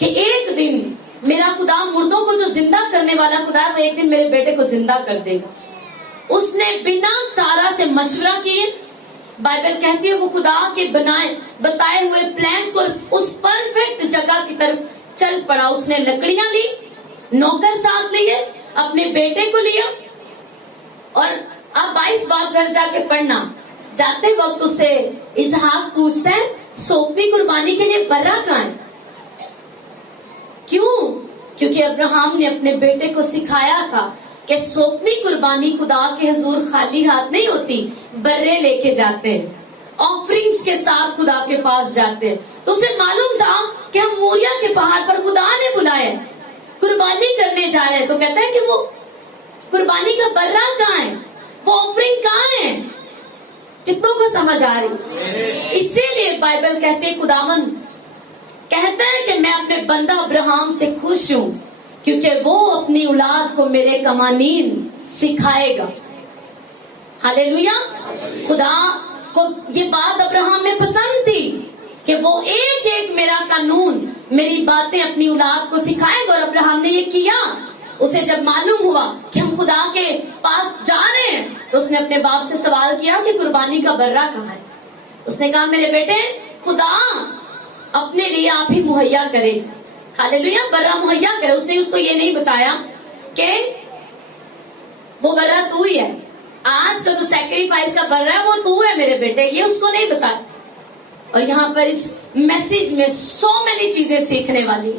कि एक दिन मेरा खुदा मुर्दों को जो जिंदा करने वाला खुदा है, वो एक दिन मेरे बेटे को जिंदा कर देगा। उसने बिना सारा से मशवरा किए, बाइबल कहती है वो खुदा के बताए हुए प्लान्स को उस परफेक्ट जगह की तरफ चल पड़ा। उसने लकड़ियां ली, नौकर साथ लिए, अपने बेटे को लिया, और अब 22 बार घर जाके पढ़ना, जाते वक्त उसे इसहाक पूछता है सोपनी कुर्बानी के लिए बर्रा कहाँ है? क्यों? क्योंकि अब्राहम ने अपने बेटे को सिखाया था कि सोपनी कुर्बानी खुदा के हुजूर खाली हाथ नहीं होती, बर्रे लेके जाते हैं, ऑफरिंग्स के साथ खुदा के पास जाते हैं। तो उसे मालूम था कि हम मोरिया के पहाड़ पर खुदा ने बुलाया, कुर्बानी करने जा रहे हैं। तो कहता है कि वो कुर्बानी का बर्रा कहाँ है, वो ऑफरिंग कहाँ है? कितनों को समझ आ रही? इसीलिए बाइबल कहते हैं, खुदावंद कहता है कि मैं अपने बंदा अब्राहम से खुश हूं, क्योंकि वो अपनी औलाद को मेरे कवानीन सिखाएगा। हालेलुया। खुदा को ये बात अब्राहम में पसंद थी कि वो एक एक मेरा कानून, मेरी बातें अपनी औलाद को सिखाएगा, और अब्राहम ने ये किया। उसे जब मालूम हुआ कि हम खुदा के पास जा रहे हैं, तो उसने अपने बाप से सवाल किया कि कुर्बानी का बर्रा कहाँ है। उसने कहा, मेरे बेटे, खुदा अपने लिए आप ही मुहैया करे, हालेलुया, बर्रा मुहैया करे। उसने उसको ये नहीं बताया कि वो बर्रा तू ही है, आज का जो सैक्रिफाइस का बर्रा है वो तू है मेरे बेटे, ये उसको नहीं बताया। और यहाँ पर इस मैसेज में सो मैनी चीजें सीखने वाली।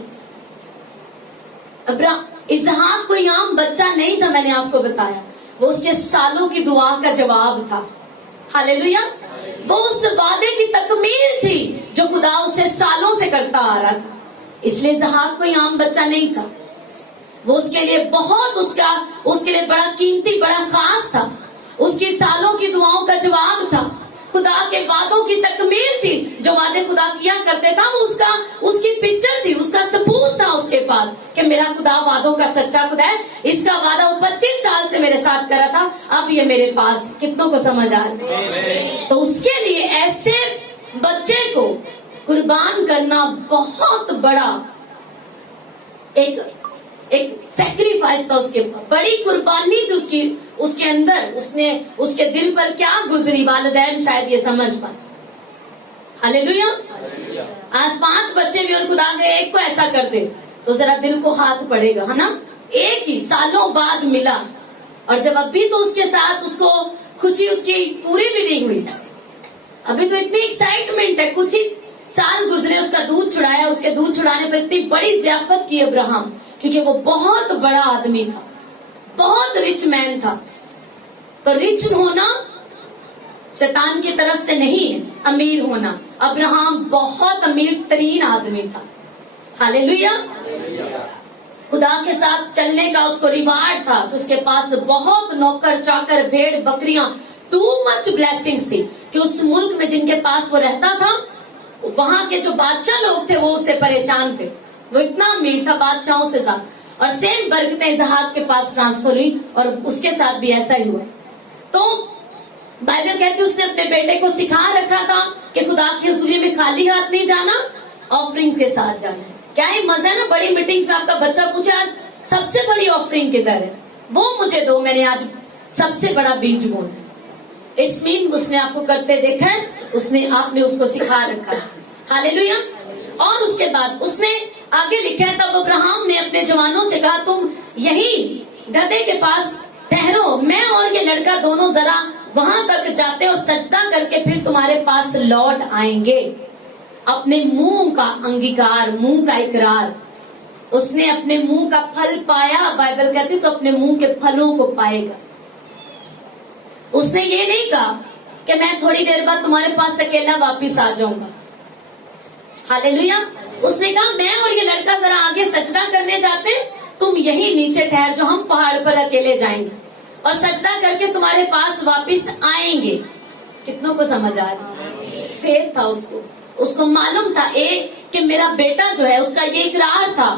इसहाक कोई आम बच्चा नहीं था, मैंने आपको बताया, वो उसके सालों की दुआ का जवाब था, हालेलुया। वो उस वादे की तकमील थी जो खुदा उसे सालों से करता आ रहा था। इसलिए इसहाक कोई आम बच्चा नहीं था, वो उसके लिए बहुत उसके लिए बड़ा कीमती, बड़ा खास था। उसकी सालों की दुआओं का जवाब था, खुदा के वादों की तकमील थी। जो वादे खुदा किया करते था, वो उसकी पिक्चर थी, उसका सबूत था उसके पास कि मेरा खुदा वादों का सच्चा खुदा है। इसका वादा वो 25 साल से मेरे साथ करा था, अब ये मेरे पास। कितनों को समझ आ रही है? तो उसके लिए ऐसे बच्चे को कुर्बान करना बहुत बड़ा एक सैक्रिफाइस था, उसके बड़ी कुर्बानी थी उसके अंदर। उसके दिल पर क्या गुजरी, वालिदैन शायद ये समझ पाए। हालेलुया। आज 5 बच्चे भी और खुदा के एक को ऐसा कर दे तो जरा दिल को हाथ पड़ेगा, है ना। एक ही सालों बाद मिला, और जब अभी तो उसके साथ उसको खुशी उसकी पूरी भी नहीं हुई, अभी तो इतनी एक्साइटमेंट है, कुछ ही साल गुजरे, उसका दूध छुड़ाया। उसके दूध छुड़ाने पर इतनी बड़ी ज़ियाफत की अब्राहम, क्योंकि वो बहुत बड़ा आदमी था, बहुत रिच मैन था। तो रिच होना शैतान की तरफ से नहीं है, अमीर होना। अब्राहम बहुत अमीर तरीन आदमी था, हालेलुया। खुदा के साथ चलने का उसको रिवार्ड था, तो उसके पास बहुत नौकर चाकर, भेड़ बकरियां, टू मच ब्लेसिंग्स थी कि उस मुल्क में जिनके पास वो रहता था, वहां के जो बादशाह लोग थे वो उससे परेशान थे। वो इतना अमीर था, बादशाहों से ज्यादा। और सेम बरकतें इसहाक के पास ट्रांसफर हुई, और उसके साथ भी ऐसा ही हुआ। तो बाइबल कहती है उसने अपने बेटे को सिखा रखा था कि खुदा की हुजूरी में खाली हाथ नहीं जाना, ऑफरिंग के साथ जाना है। क्या ही मजा है ना, बड़ी मीटिंग्स में आपका बच्चा पूछे आज सबसे बड़ी ऑफरिंग किधर है, वो मुझे दो, मैंने आज सबसे बड़ा बीज बोना। इट्स मीन उसने आपको करते देखा है, आपने उसको सिखा रखा है, हालेलुया। और उसके बाद उसने आगे लिखा है, तब अब्राहम ने अपने जवानों से कहा, तुम यही गधे के पास ठहरो, मैं और ये लड़का दोनों जरा वहां तक जाते और सजदा करके फिर तुम्हारे पास लौट आएंगे। अपने मुंह का अंगीकार, मुंह का इकरार, उसने अपने मुंह का फल पाया। बाइबल कहती तो अपने मुंह के फलों को पाएगा। उसने ये नहीं कहा कि मैं थोड़ी देर बाद तुम्हारे पास अकेला वापिस आ जाऊंगा, हालेलुया। उसने कहा, मैं और ये लड़का जरा आगे सजदा करने जाते, तुम यही नीचे ठहर जाओ, हम पहाड़ पर अकेले जाएंगे और सजदा करके तुम्हारे पास वापिस आएंगे। कितनों को समझ आ रहा? फेथ था उसको मालूम था कि मेरा बेटा जो है, उसका ये इकरार था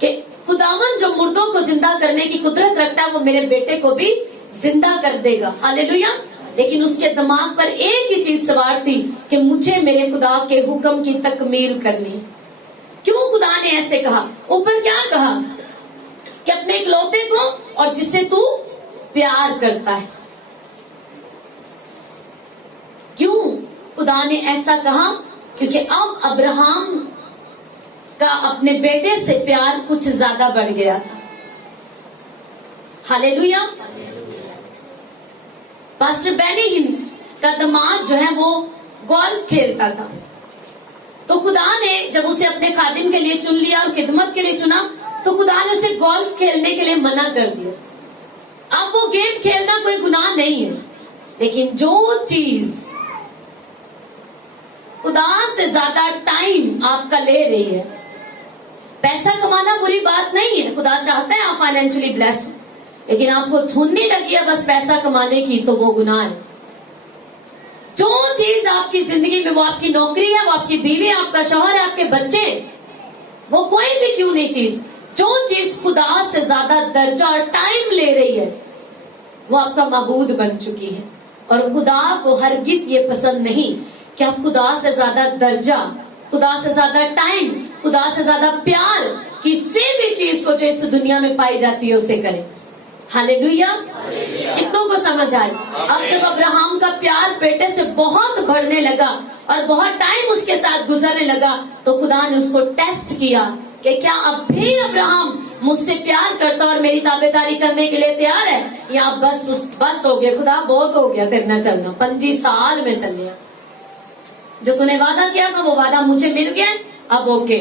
कि खुदावन जो मुर्दों को जिंदा करने की कुदरत रखता है, वो मेरे बेटे को भी जिंदा कर देगा, हालेलुया। लेकिन उसके दिमाग पर एक ही चीज सवार थी कि मुझे मेरे खुदा के हुक्म की तकमील करनी। क्यों खुदा ने ऐसे कहा? ऊपर क्या कहा कि अपने इकलौते को और जिससे तू प्यार करता है। क्यों खुदा ने ऐसा कहा? क्योंकि अब अब्राहम का अपने बेटे से प्यार कुछ ज्यादा बढ़ गया था, हालेलुया। पास्टर बेनी हिंद का दामाद जो है वो गोल्फ खेलता था, तो खुदा ने जब उसे अपने खादिम के लिए चुन लिया और खिदमत के लिए चुना, तो खुदा ने उसे गोल्फ खेलने के लिए मना कर दिया। अब वो गेम खेलना कोई गुनाह नहीं है, लेकिन जो चीज खुदा से ज्यादा टाइम आपका ले रही है, पैसा कमाना बुरी बात नहीं है, खुदा चाहता है आप फाइनेंशियली ब्लेस हो, लेकिन आपको धुन नहीं लगी है बस पैसा कमाने की, तो वो गुनाह है। जो चीज आपकी जिंदगी में, वो आपकी नौकरी है, वो आपकी बीवी, आपका शौहर है, आपके बच्चे, वो कोई भी क्यों नहीं चीज, जो चीज खुदा से ज्यादा दर्जा और टाइम ले रही है, वो आपका मबूद बन चुकी है। اور خدا کو ہرگز یہ پسند نہیں کہ آپ خدا سے زیادہ درجہ، خدا سے زیادہ ٹائم، خدا سے زیادہ پیار کسی بھی چیز کو جو اس دنیا میں پائی جاتی ہے اسے کریں. ہاللیلویا. کتنوں کو سمجھ آئی؟ اب جب ابراہم کا پیار بیٹے سے بہت بڑھنے لگا اور بہت ٹائم اس کے ساتھ گزرنے لگا تو خدا نے اس کو ٹیسٹ کیا کہ کیا اب بھی ابراہم مجھ سے پیار کرتا اور میری تابعداری کرنے کے لیے تیار ہے، یا بس ہو گیا خدا، بہت ہو گیا تیرنا چلنا، 25 سال میں چل لیا، جو تو نے وعدہ کیا تھا وہ وعدہ مجھے مل گیا، اب اوکے.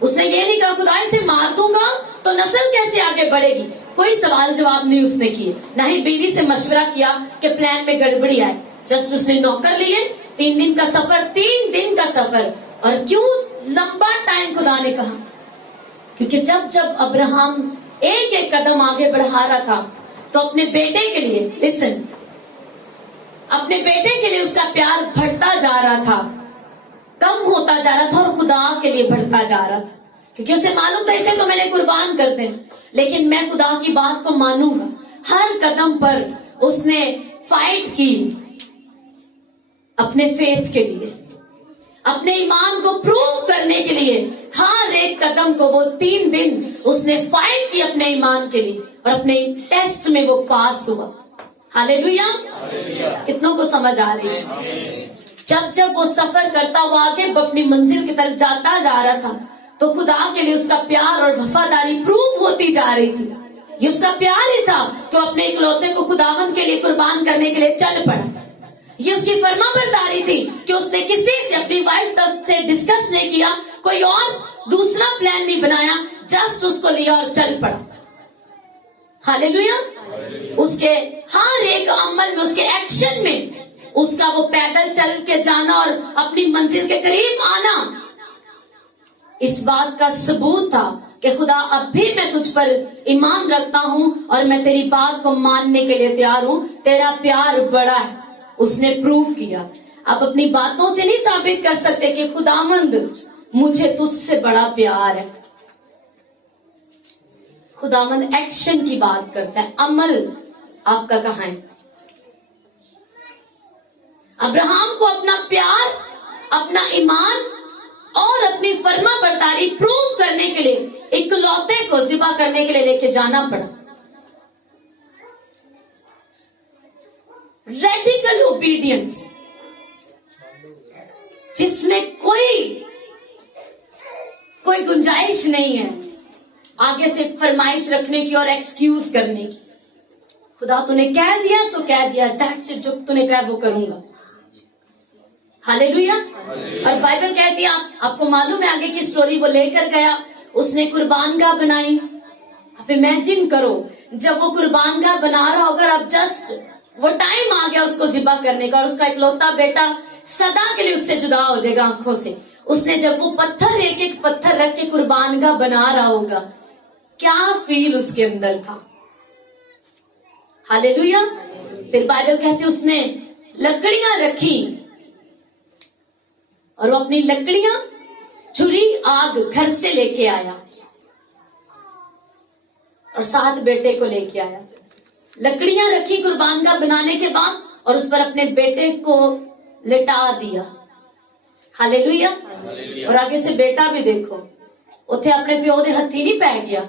اس نے یہ نہیں کہا خدا اسے مار دوں گا تو نسل کیسے آگے بڑھے گی، کوئی سوال جواب نہیں اس نے کیے، نہ ہی بیوی سے مشورہ کیا کہ پلان میں گڑبڑی آئے. جسٹ اس نے نوکر لیے، 3 دن کا سفر، 3 دن کا سفر. اور کیوں لمبا ٹائم خدا نے کہا؟ کیونکہ جب ابراہم ایک ایک قدم آگے بڑھا رہا تھا تو اپنے بیٹے کے لیے، لسن، اپنے بیٹے کے لیے اس کا پیار بڑھتا جا رہا تھا، کم ہوتا جا رہا تھا، اور خدا کے لیے بڑھتا جا رہا تھا. کیونکہ اسے معلوم تھا اسے تو میں نے قربان کر دیں، لیکن میں خدا کی بات کو مانوں گا. ہر قدم پر اس نے فائٹ کی اپنے فیتھ کے لیے، اپنے ایمان کو پروو کرنے کے لیے. ہر ایک قدم کو وہ 3 دن اس نے فائٹ کی اپنے ایمان کے لیے، اور اپنے ٹیسٹ میں وہ پاس ہوا. ہاللیلویا. کتنوں کو سمجھ آ رہی ہے؟ جب وہ سفر کرتا، وہ آگے اپنی منزل کی طرف جاتا جا رہا تھا تو خدا کے لیے اس کا پیار اور وفاداری پروو ہوتی جا رہی تھی. یہ اس کا پیار ہی تھا کہ وہ اپنے اکلوتے کو خداوند کے لیے قربان کرنے کے لیے چل پڑا. یہ اس کی فرما برداری تھی کہ اس نے کسی سے، اپنی وائف سے ڈسکس نہیں کیا، کوئی اور دوسرا پلان نہیں بنایا، جسٹ اس کو لیا اور چل پڑا. ہاللیلویا. اس کے ہر ایک عمل میں، اس کے ایکشن میں، اس کا وہ پیدل چل کے جانا اور اپنی منزل کے قریب آنا اس بات کا ثبوت تھا کہ خدا اب بھی میں تجھ پر ایمان رکھتا ہوں اور میں تیری بات کو ماننے کے لیے تیار ہوں، تیرا پیار بڑا ہے. اس نے پروف کیا. آپ اپنی باتوں سے نہیں ثابت کر سکتے کہ خداوند مجھے تجھ سے بڑا پیار ہے. خداوند ایکشن کی بات کرتا ہے، عمل آپ کا کہاں ہے؟ ابراہم کو اپنا پیار، اپنا ایمان اور اپنی فرما برداری پروف کرنے کے لیے اکلوتے کو ذبح کرنے کے لیے لے کے جانا پڑا. ریڈیکل اوبیڈینس، جس میں کوئی گنجائش نہیں ہے آگے سے فرمائش رکھنے کی اور ایکسکیوز کرنے کی. خدا تو نے کہہ دیا سو کہہ دیا، دیٹس اٹ، جو تو نے کہا وہ کروں گا. ہاللیلویا. اور بائبل کہتی ہے، آپ کو معلوم ہے آگے کی سٹوری، وہ لے کر گیا، اس نے قربان گاہ بنائی. آپ امیجن کرو جب وہ قربان گاہ بنا رہا ہوگا، اب جسٹ وہ ٹائم آ گیا اس کو ذبح کرنے کا، اور اس کا اکلوتا بیٹا سدا کے لیے اس سے جدا ہو جائے گا آنکھوں سے. اس نے جب وہ پتھر، ایک ایک پتھر رکھ کے قربان گاہ بنا رہا ہوگا، کیا فیل اس کے اندر تھا. ہاللیلویا. پھر بائبل کہتی اس نے لکڑیاں رکھی اور وہ اپنی لکڑیاں، چھری، آگ گھر سے لے کے آیا اور ساتھ بیٹے کو لے کے آیا. لکڑیاں رکھی قربان گاہ بنانے کے بعد اور اس پر اپنے بیٹے کو لٹا دیا. ہاللیلویا. اور آگے سے بیٹا بھی دیکھو، اتھے اپنے پیو دے ہتھی نہیں پہ گیا،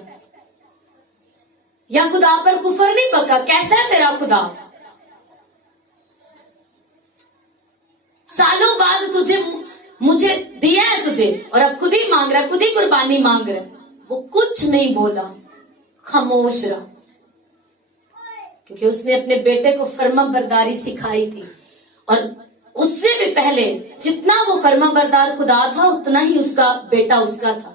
یا خدا پر کفر نہیں پکا. کیسا ہے تیرا خدا؟ سالوں بعد مجھے دیا ہے تجھے، اور اب خود ہی مانگ رہا، خود ہی قربانی مانگ رہا. وہ کچھ نہیں بولا، خاموش رہا، کیونکہ اس نے اپنے بیٹے کو فرما برداری سکھائی تھی. اور اس سے بھی پہلے جتنا وہ فرما بردار خدا تھا اتنا ہی اس کا بیٹا اس کا تھا.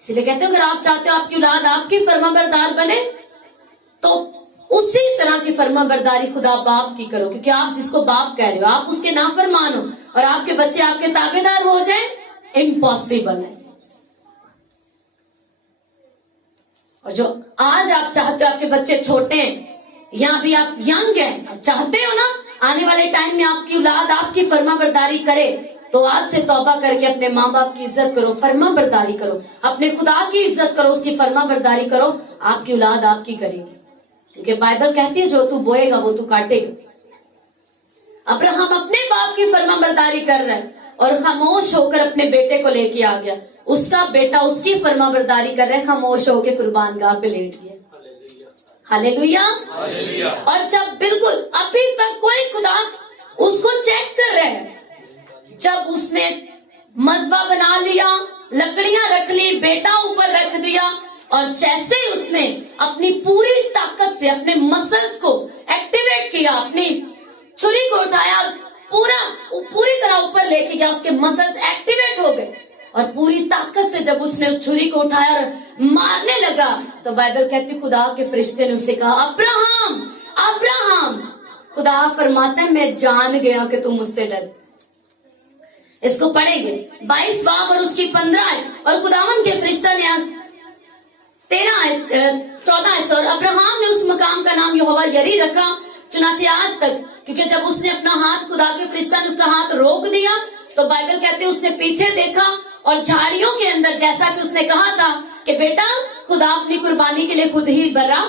اسی لیے کہتے ہیں اگر آپ چاہتے ہو آپ کی اولاد آپ کی فرما بردار بنے تو اسی طرح کی فرما برداری خدا باپ کی کرو، کیونکہ آپ جس کو باپ کہہ رہے ہو آپ اس کے نافرمان ہو اور آپ کے بچے آپ کے تابع دار ہو جائیں، امپاسبل ہے. اور جو آج آپ چاہتے ہو آپ کے بچے چھوٹے ہیں یا ابھی آپ ینگ ہیں، آپ چاہتے ہو نا آنے والے ٹائم میں آپ کی اولاد آپ کی فرما برداری کرے، تو آج سے توبہ کر کے اپنے ماں باپ کی عزت کرو، فرما برداری کرو، اپنے خدا کی عزت کرو، اس کی فرما برداری کرو. آپ کی اولاد آپ کی کرے گی. क्योंकि बाइबल कहती है जो तू बोएगा वो तू काटेगा। अब्राहम अपने बाप की फरमाबरदारी कर रहा है और खामोश होकर अपने बेटे को लेके आ गया। उसका बेटा उसकी फरमाबरदारी कर रहा है, खामोश होकर कुर्बान गाह पे लेट गया। हालेलुया। और जब बिल्कुल अभी तक कोई खुदा उसको चेक कर रहा है, जब उसने मज़बा बना लिया, लकड़ियां रख ली, बेटा ऊपर रख दिया, और जैसे ही उसने अपनी पूरी ताकत से अपने मसल्स को एक्टिवेट किया, अपनी छुरी को उठाया, पूरी तरह ऊपर लेके गया, उसके मसल्स एक्टिवेट हो गए और पूरी ताकत से जब उसने उस छुरी को उठाया और मारने लगा, तो बाइबल कहती खुदा के फरिश्ते ने उससे कहा, अब्राहम अब्राहम। खुदा फरमाता है मैं जान गया कि तुम मुझसे डर। इसको पढ़ेंगे 22 बाब और उसकी 15 आयत। और खुदावन के फरिश्ता ने 14 आयत। और अब्राहम ने उस मकाम का नाम यहोवा यरी रखा, चुनाचे आज तक, क्योंकि जब उसने अपना हाथ, खुदा के फरिश्ता ने उसका हाथ रोक दिया, तो बाइबल कहते हैं उसने पीछे देखा और झाड़ियों के अंदर, जैसा कि उसने कहा था कि बेटा खुदा अपनी कुर्बानी के लिए खुद ही बर्रा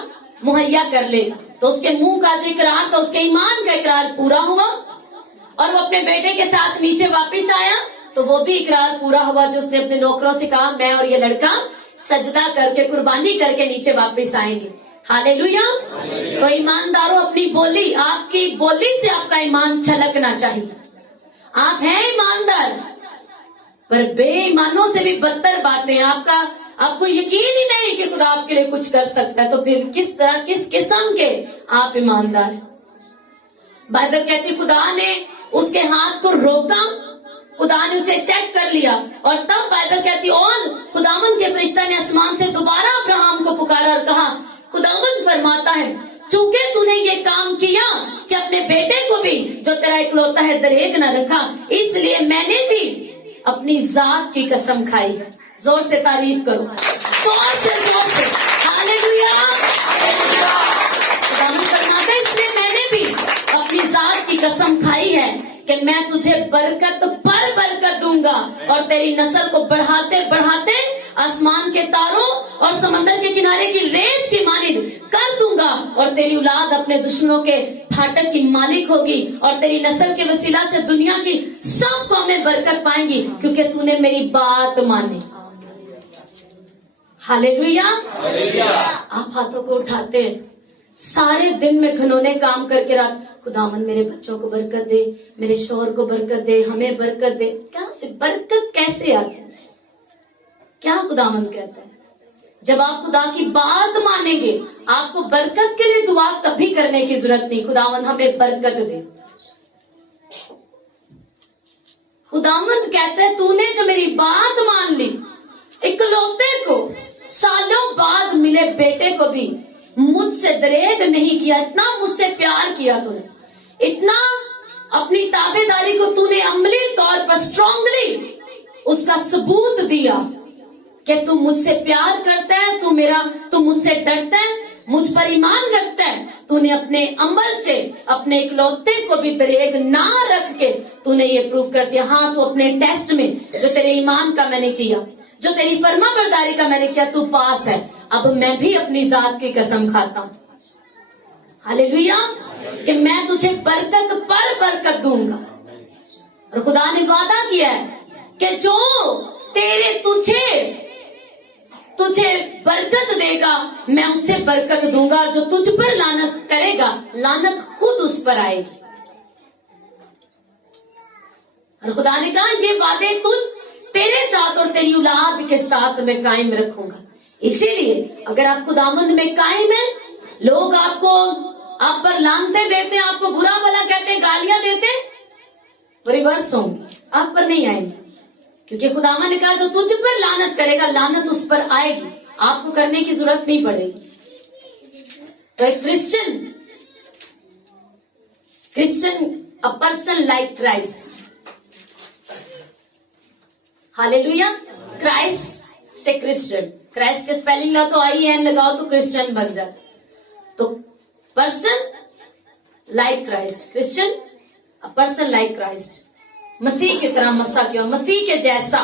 मुहैया कर लेगा, तो उसके मुंह का जो इकरार था, उसके ईमान का इकरार पूरा हुआ और वो अपने बेटे के साथ नीचे वापस आया, तो वो भी इकरार पूरा हुआ जो उसने अपने नौकरों से कहा, मैं और ये लड़का सजदा करके कुर्बानी करके नीचे वापस आएंगे। हालेलुया। तो ईमानदारों, अपनी बोली, आपकी बोली से आपका ईमान छलकना चाहिए। आप हैं ईमानदार, पर बेईमानों से भी बदतर बातें, आपको यकीन ही नहीं कि खुदा आपके लिए कुछ कर सकता है, तो फिर किस तरह, किस किस्म के आप ईमानदार हैं। बाइबल कहती खुदा ने उसके हाथ को रोका, खुदा ने उसे चेक कर लिया, और तब बाइबल कहती और खुदावन के फरिश्ता ने आसमान से दोबारा अब्राहम को पुकारा और कहा, खुदावन फरमाता है चूंकि तूने ये काम किया कि अपने बेटे को भी जो तेरा इकलौता है दरेग न रखा, इसलिए मैंने भी अपनी जात की कसम खाई है। जोर से तारीफ करो, जोर से हालेलुया। खुदावन फरमाता है इसलिए मैंने भी अपनी जात की कसम खाई है कि मैं तुझे बरकत पर बरकत दूंगा और तेरी नस्ल को बढ़ाते बढ़ाते आसमान के तारों और समंदर के किनारे की रेत की मानिंद कर दूंगा, और तेरी औलाद अपने दुश्मनों के फाटक की मालिक होगी, और तेरी नस्ल के वसीला से दुनिया की सब कौमें बरकत पाएंगी, क्योंकि तूने मेरी बात मानी। हालेलुया। आप हाथों को उठाते, सारे दिन में घनौने काम करके रात, खुदावन मेरे बच्चों को बरकत दे, मेरे शौहर को बरकत दे, हमें बरकत दे। क्या से बरकत कैसे आती है? क्या खुदावन कहता है? जब आप खुदा की बात मानेंगे, आपको बरकत के लिए दुआ कभी करने की जरूरत नहीं। खुदावन हमें बरकत दे। खुदावंद कहता है तूने जो मेरी बात मान ली, इकलौते को सालों बाद मिले बेटे को भी मुझसे दरेग नहीं किया। इतना मुझसे प्यार किया तूने, इतना अपनी ताबेदारी को तूने अमली तौर पर स्ट्रांगली उसका सबूत दिया कि तू मुझसे प्यार करता है, तू मुझसे डरता है, मुझ पर ईमान रखता है। तूने अपने अमल से अपने इकलौते को भी दरेग ना रख के तूने ये प्रूव कर दिया। हाँ, तू अपने टेस्ट में जो तेरे ईमान का मैंने किया, जो तेरी फर्मा बरदारी का मैंने किया, तू पास है। अब मैं भी अपनी जात की कसम खाता हूं, हालेलुया, कि मैं तुझे बरकत पर बरकत दूंगा। और खुदा ने वादा किया है कि जो तुझे बरकत देगा, मैं उसे बरकत दूंगा। जो तुझ पर लानत करेगा, लानत खुद उस पर आएगी। और खुदा ने कहा ये वादे तेरे साथ और तेरी औलाद के साथ मैं कायम रखूंगा। इसीलिए अगर आप खुदावंद में कायम है, लोग आप पर लानते देते हैं, आपको बुरा भला कहते हैं, गालियां देते हैं, वो रिवर्स होंगी, आप पर नहीं आएंगे। क्योंकि खुदावंद ने कहा जो तुझ पर लानत करेगा, लानत उस पर आएगी, आपको करने की जरूरत नहीं पड़ेगी। तो एक Christian a person like Christ, hallelujah. Christ से क्रिश्चियन, क्राइस्ट के स्पेलिंग ला तो IN लगाओ तो क्रिश्चियन बन जाए। तो person like Christ, Christian a person like Christ, मसीह की तरह मसा क्यों, मसीह के जैसा।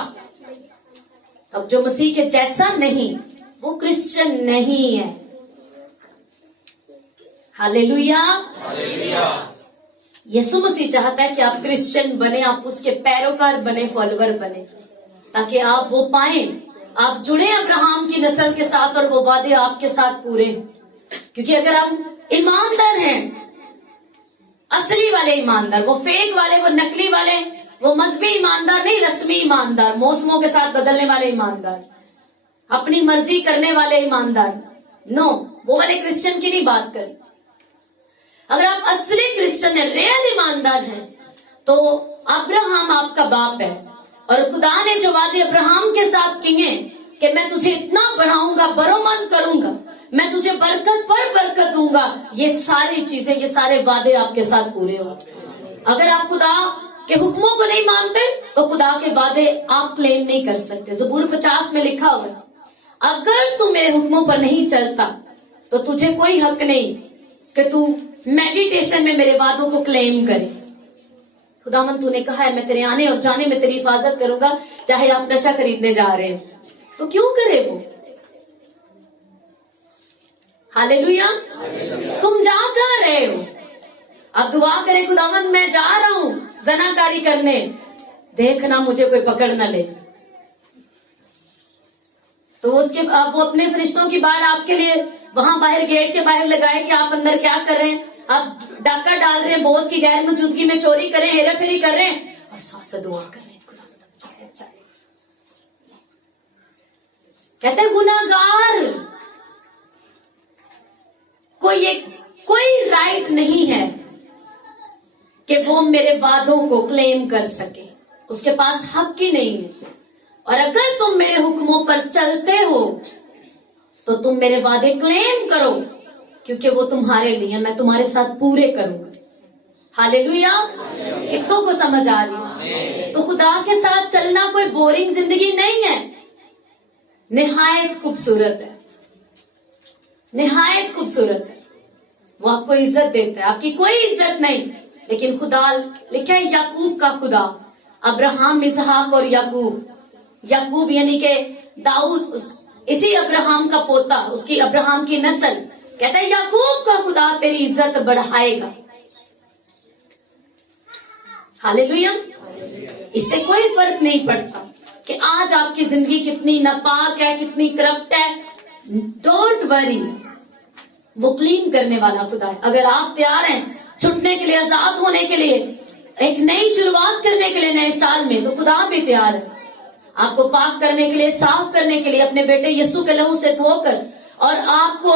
अब जो मसीह के जैसा नहीं, वो क्रिश्चियन नहीं है। हालेलुया। यीशु मसीह चाहता है कि आप क्रिश्चियन बने, आप उसके पैरोकार बने, फॉलोवर बने, ताकि आप वो पाएं, आप जुड़े अब्राहम की नस्ल के साथ और वो वादे आपके साथ पूरे। क्योंकि अगर हम ईमानदार हैं, असली वाले ईमानदार, वो फेक वाले, वो नकली वाले, वो मजहबी ईमानदार नहीं, रस्मी ईमानदार, मौसमों के साथ बदलने वाले ईमानदार, अपनी मर्जी करने वाले ईमानदार, नो, वो वाले क्रिश्चियन की नहीं बात करें। अगर आप असली क्रिश्चियन है, रियल ईमानदार हैं, तो अब्राहम आपका बाप है और खुदा ने जो वादे अब्राहम के साथ किए कि मैं तुझे इतना बढ़ाऊंगा, बरोमंद करूंगा, मैं तुझे बरकत पर बरकत दूंगा, ये सारी चीजें, ये सारे वादे आपके साथ पूरे हो। अगर आप खुदा के हुक्मों को नहीं मानते तो खुदा के वादे आप क्लेम नहीं कर सकते। ज़बूर 50 में लिखा हुआ है, अगर तू मेरे हुक्मों पर नहीं चलता तो तुझे कोई हक नहीं कि तू मेडिटेशन में मेरे वादों को क्लेम करे। खुदावंद तूने कहा है मैं तेरे आने और जाने में तेरी हिफाजत करूंगा, चाहे आप नशा खरीदने जा रहे हो तो क्यों करे वो। हालेलुया। तुम जा कहां रहे हो? आप दुआ करें, खुदावंद मैं जा रहा हूं जनाकारी करने, देखना मुझे कोई पकड़ न ले। तो वो अपने फरिश्तों की बाढ़ आपके लिए वहां बाहर गेट के बाहर लगाए कि आप अंदर क्या कर रहे हैं, आप डाका डाल रहे हैं, बॉस की गैर मौजूदगी में चोरी कर रहे हैं, हेरा फेरी कर रहे हैं और साथ से दुआ कर रहे हैं, कहते हैं गुनाहगार कोई राइट नहीं है कि वो मेरे वादों को क्लेम कर सके, उसके पास हक ही नहीं है। और अगर तुम मेरे हुक्मों पर चलते हो तो तुम मेरे वादे क्लेम करो, क्योंकि वो तुम्हारे लिए, मैं तुम्हारे साथ पूरे करूंगा। हालेलुया। कितनों को समझ आ रही है? तो खुदा के साथ चलना कोई बोरिंग जिंदगी नहीं है, निहायत खूबसूरत है, निहायत खूबसूरत है। वो आपको इज्जत देता है, आपकी कोई इज्जत नहीं, लेकिन खुदा लिखा है याकूब का खुदा, अब्राहम, इसहाक और याकूब। याकूब यानी के दाऊद, इसी अब्राहम का पोता, उसकी अब्राहम की नस्ल। कहता है याकूब का खुदा तेरी इज्जत बढ़ाएगा। हालेलुया। इससे कोई फर्क नहीं पड़ता कि आज आपकी जिंदगी कितनी नापाक है, कितनी करप्ट है, डोंट वरी, वो क्लीन करने वाला खुदा है। अगर आप तैयार हैं छुटने के लिए, आजाद होने के लिए, एक नई शुरुआत करने के लिए नए साल में, तो खुदा भी तैयार है आपको पाक करने के लिए, साफ करने के लिए, अपने बेटे यीशु के लहू से धोकर, और आपको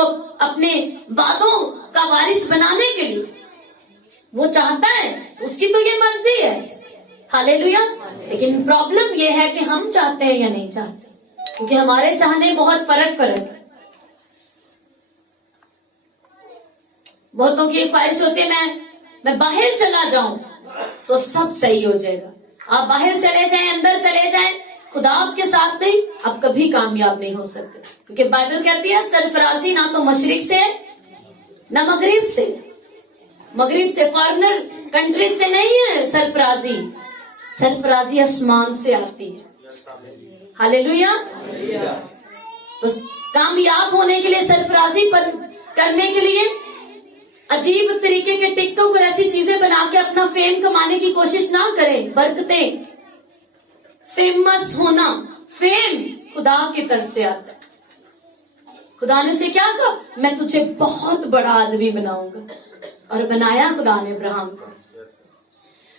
अपने वादों का वारिस बनाने के लिए वो चाहता है, उसकी तो ये मर्जी है। हालेलुया। लेकिन प्रॉब्लम ये है कि हम चाहते हैं या नहीं चाहते, क्योंकि हमारे चाहने बहुत फर्क है। बहुतों की एक ख्वाहिश होती है मैं बाहर चला जाऊं तो सब सही हो जाएगा। आप बाहर चले जाएं, अंदर चले जाएं, खुदा आपके साथ नहीं, आप कभी कामयाब नहीं हो सकते। क्योंकि बाइबल कहती है सरफराजी ना तो मशरिक से ना मगरिब से, मगरिब से, फॉरेनर कंट्रीज से नहीं है सरफराजी, सरफराजी आसमान से आती है। हालेलुया। तो कामयाब होने के लिए, सरफराजी पर करने के लिए अजीब तरीके के टिकटॉक और ऐसी चीजें बना के अपना फेम कमाने की कोशिश ना करें। बरकतें, फेमस होना, फेम खुदा की तरफ से आता है। खुदा ने उसे क्या कहा, मैं तुझे बहुत बड़ा आदमी बनाऊंगा, और बनाया खुदा ने अब्राहम को।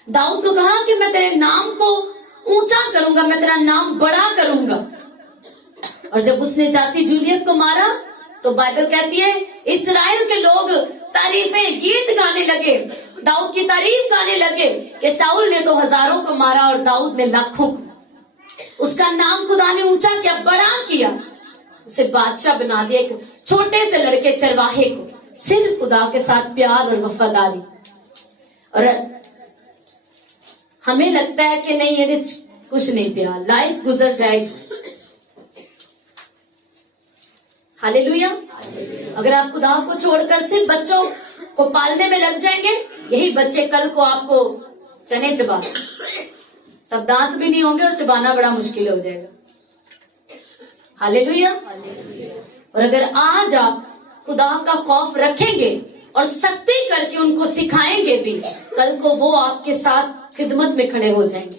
दाऊद को कहा कि मैं तेरे नाम को ऊंचा करूंगा, मैं तेरा नाम बड़ा करूंगा। और जब उसने जाती जूलियत को मारा तो बाइबल कहती है इस्राएल के लोग तारीफें, गीत गाने लगे, दाऊद की तारीफ गाने लगे कि साउल ने तो हजारों को मारा और दाऊद ने लाखों को। उसका नाम खुदा ने ऊंचा किया, बड़ा किया, उसे बादशाह बना दिया। एक छोटे से लड़के चरवाहे को सिर्फ खुदा के साथ प्यार और वफादारी। और हमें लगता है कि नहीं ये कुछ नहीं, प्यार, लाइफ गुजर जाएगी। हालेलुया। अगर आप खुदा को छोड़कर सिर्फ बच्चों को पालने में लग जाएंगे, यही बच्चे कल को आपको चने चबा, तब दांत भी नहीं होंगे और चबाना बड़ा मुश्किल हो जाएगा। हालेलुया। और अगर आज आप खुदा का खौफ रखेंगे اور سختی کر کے ان کو سکھائیں گے بھی، کل کو وہ آپ کے ساتھ خدمت میں کھڑے ہو جائیں گے،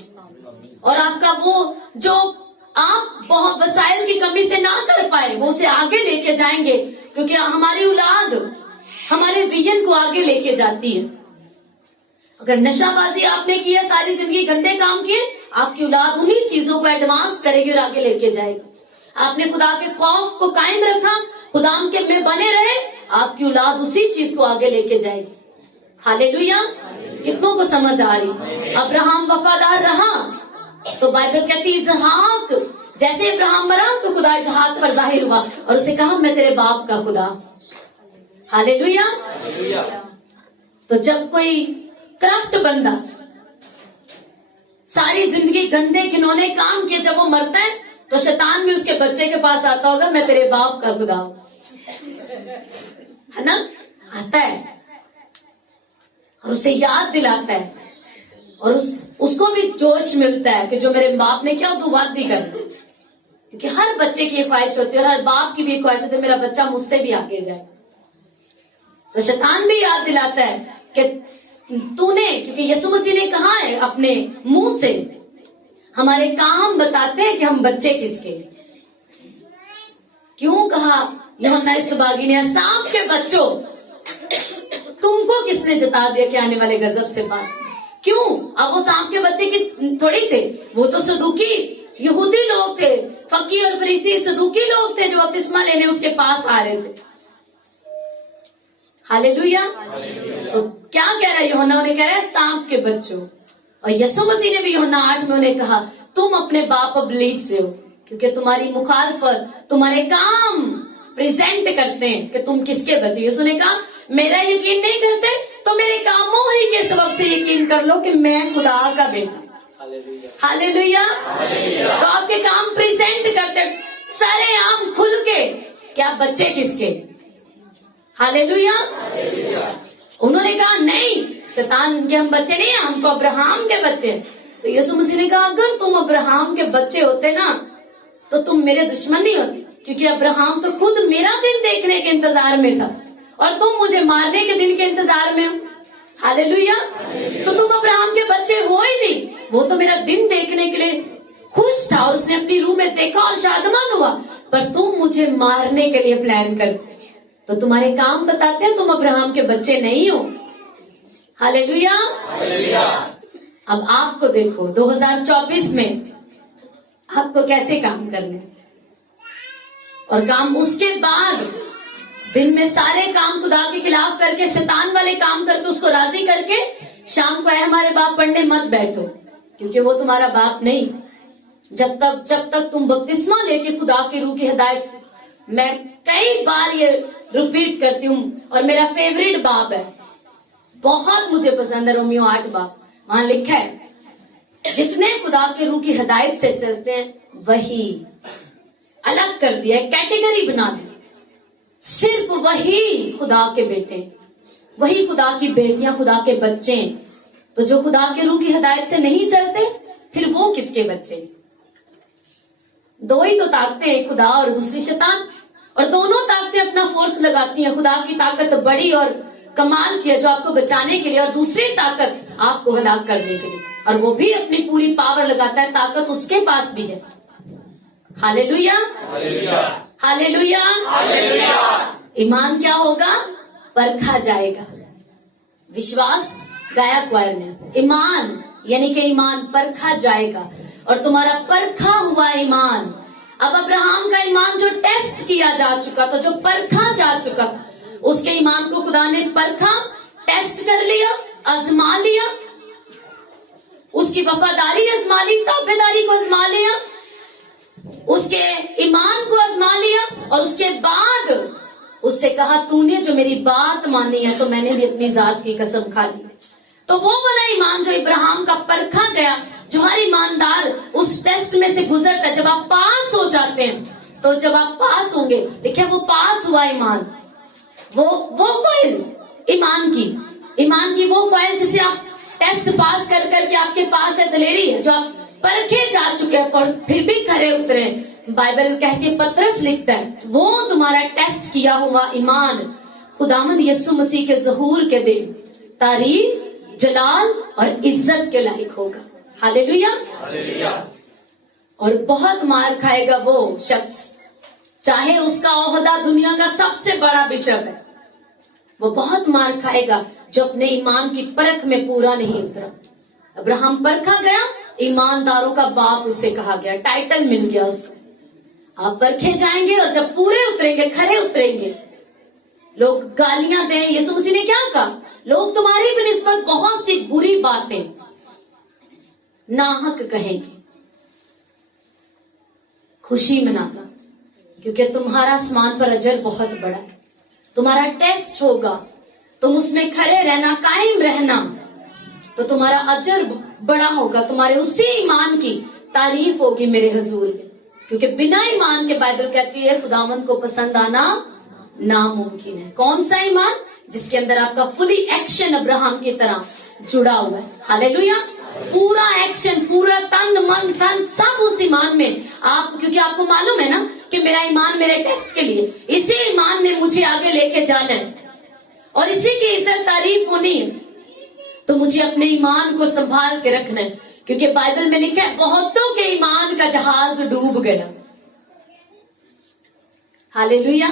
اور آپ کا وہ جو آپ بہت وسائل کی کمی سے نہ کر پائے وہ اسے آگے لے کے جائیں گے، کیونکہ ہماری اولاد ہمارے ویژن کو آگے لے کے جاتی ہے۔ اگر نشہ بازی آپ نے کی ہے، ساری زندگی گندے کام کیے، آپ کی اولاد انہی چیزوں کو ایڈوانس کرے گی اور آگے لے کے جائے گی۔ آپ نے خدا کے خوف کو قائم رکھا، خدا کے میں بنے رہے، آپ کی اولاد اسی چیز کو آگے لے کے جائے گی۔ ہاللیلویا! کتنوں کو سمجھ آ رہی؟ ابراہم وفادار رہا تو بائبل کہتی اسحاق، جیسے ابراہم مرا تو خدا اسحاق پر ظاہر ہوا اور اسے کہا میں تیرے باپ کا خدا۔ ہاللیلویا! تو جب کوئی کرپٹ بندہ ساری زندگی گندے گھنونے کام کیے، جب وہ مرتا ہے تو شیطان بھی اس کے بچے کے پاس آتا ہوگا، میں تیرے باپ کا خدا ہوں، ہے نا؟ آتا ہے اور اسے یاد دلاتا ہے، اور اس کو بھی جوش ملتا ہے کہ جو میرے باپ نے کیا تو بات نہیں کر، کیونکہ ہر بچے کی یہ خواہش ہوتی ہے اور ہر باپ کی بھی یہ خواہش ہوتی ہے میرا بچہ مجھ سے بھی آگے جائے۔ تو شیطان بھی یاد دلاتا ہے کہ تو نے، کیونکہ یسوع مسیح نے کہا ہے اپنے منہ سے ہمارے کام بتاتے ہیں کہ ہم بچے کس کے لیے۔ کیوں کہا یوحنا اصطباغی نے، سانپ کے بچوں تم کو کس نے جتا دیا کہ آنے والے غضب سے بات؟ کیوں؟ اب وہ سانپ کے بچے کی تھوڑی تھے، وہ تو صدوقی یہودی لوگ تھے، فقی اور فریسی صدوقی لوگ تھے جو بپتسمہ لینے اس کے پاس آ رہے تھے۔ ہاللیلویا! تو کیا کہہ رہا ہے یوحنا؟ انہیں کہہ رہا ہے سانپ کے بچوں، اور یسوع مسیح نے بھی یوحنا 8 میں انہیں کہا تم اپنے باپ ابلیس سے ہو، کیونکہ تمہاری مخالفت تمہارے کام پریزنٹ کرتے ہیں کہ تم کس کے بچے۔ یسوع نے کہا میرا یقین نہیں کرتے تو میرے کاموں ہی کے سبب سے یقین کر لو کہ میں خدا کا بیٹا۔ ہاللیلویا! تو آپ کے کام پریزنٹ کرتے سارے عام کھل کے کہ آپ بچے کس کے۔ ہاللیلویا! انہوں نے کہا نہیں، شیطان کے ہم بچے نہیں ہیں، ہم تو ابراہم کے بچے ہیں۔ تو یسوع مسیح نے کہا اگر تم ابراہم کے بچے ہوتے نا تو تم میرے دشمن نہیں ہوتے، کیونکہ ابراہم تو خود میرا دن دیکھنے کے انتظار میں تھا اور تم مجھے مارنے کے دن کے انتظار میں ہو۔ ہاللیلویا! تو تم ابراہم کے بچے ہو ہی نہیں، وہ تو میرا دن دیکھنے کے لیے خوش تھا اور اس نے اپنی روح میں دیکھا اور شادمان ہوا، پر تم مجھے مارنے کے لیے پلان کرتے، تو تمہارے کام بتاتے ہیں تم ابراہم کے بچے نہیں ہو۔ ہاللیلویا! اب آپ کو دیکھو 2024 میں آپ کو کیسے کام کرنے، اور کام اس کے بعد دن میں سارے کام خدا کے خلاف کر کے شیطان والے کام کر کے اس کو راضی کر کے شام کو اے ہمارے باپ پڑھنے مت بیٹھو، کیونکہ وہ تمہارا باپ نہیں۔ جب تک تم بپتسمہ لے کے خدا کی روح کی ہدایت سے، میں کئی بار یہ ریپیٹ کرتی ہوں اور میرا فیوریٹ باب ہے، بہت مجھے پسند ہے، رومیو 8 باب، وہاں لکھا ہے جتنے خدا کے روح کی ہدایت سے چلتے ہیں وہی الگ کر دیا ہے، کیٹیگری بنا دی، صرف وہی خدا کے بیٹے، وہی خدا کی بیٹیاں، خدا کے بچے۔ تو جو خدا کے روح کی ہدایت سے نہیں چلتے پھر وہ کس کے بچے؟ دو ہی تو طاقتیں، ایک خدا اور دوسری شیطان، اور دونوں طاقتیں اپنا فورس لگاتی ہیں۔ خدا کی طاقت بڑی اور کمال کی ہے جو آپ کو بچانے کے لیے، اور دوسری طاقت آپ کو ہلاک کرنے کے لیے، اور وہ بھی اپنی پوری پاور لگاتا ہے، طاقت اس کے پاس بھی ہے۔ ہاللیلویا! ہاللیلویا! ایمان کیا ہوگا؟ پرکھا جائے گا۔ وشواس گایا کوائر نے، ایمان یعنی کہ ایمان پرکھا جائے گا، اور تمہارا پرکھا ہوا ایمان، اب ابراہم کا ایمان جو ٹیسٹ کیا جا چکا تھا، جو پرکھا جا چکا تھا، اس کے ایمان کو خدا نے پرکھا، ٹیسٹ کر لیا، آزما لیا، اس کی وفاداری آزما لی، تابعداری کو آزما لیا، اس کے ایمان کو آزما لیا، اور اس کے بعد اس سے کہا تو نے جو میری بات مانی ہے تو میں نے بھی اپنی ذات کی قسم کھا لی۔ تو وہ والا ایمان جو ابراہم کا پرکھا گیا، جو ہر ایماندار اس ٹیسٹ میں سے گزرتا ہے، جب آپ پاس ہو جاتے ہیں، تو جب آپ پاس ہوں گے، دیکھیں وہ پاس ہوا ایمان، وہ فائل ایمان کی وہ فائل جسے آپ ٹیسٹ پاس کر کے آپ کے پاس ہے، دلیری ہے، جو آپ پرکھے جا چکے ہیں اور پھر بھی کھرے اترے۔ بائبل کہتی ہے، پترس لکھتا ہے وہ تمہارا ٹیسٹ کیا ہوا ایمان खुदावंद यीशु मसीह के ज़हूर के दिन तारीफ, जलाल और इज्जत के लायक होगा। हालेलुया। और बहुत मार खाएगा वो शख्स, चाहे उसका ओहदा दुनिया का सबसे बड़ा बिशप है, वो बहुत मार खाएगा जो अपने ईमान की परख में पूरा नहीं उतरा। अब्राहम परखा गया, ईमानदारों का बाप उसे कहा गया, टाइटल मिल गया उसको। आप परखे जाएंगे और जब पूरे उतरेंगे, खरे उतरेंगे, लोग गालियां दें। यीशु मसीह ने क्या कहा? लोग तुम्हारी भी निस्बत बहुत सी बुरी बातें नाहक कहेंगे, खुशी मनाना, क्योंकि तुम्हारा आसमान पर अजर बहुत बड़ा है। तुम्हारा टेस्ट होगा, तुम उसमें खरे रहना, कायम रहना, तो तुम्हारा अजर बड़ा होगा। तुम्हारे उसी ईमान की तारीफ होगी मेरे हजूर में, क्योंकि बिना ईमान के बाइबल कहती है खुदावंद को पसंद आना नामुमकिन है। कौन सा ईमान? जिसके अंदर आपका फुली एक्शन अब्राहम की तरह जुड़ा हुआ है। हालेलुया। पूरा एक्शन, पूरा तन मन धन सब उस ईमान में आप, क्योंकि आपको मालूम है ना कि मेरा ईमान मेरे टेस्ट के लिए, इसी ईमान ने मुझे आगे लेके जाना है और इसी की इज्जत तारीफ होनी है। तो मुझे अपने ईमान को संभाल के रखना है, क्योंकि बाइबल में लिखा है बहुतों के ईमान का जहाज डूब गया। हालेलुया।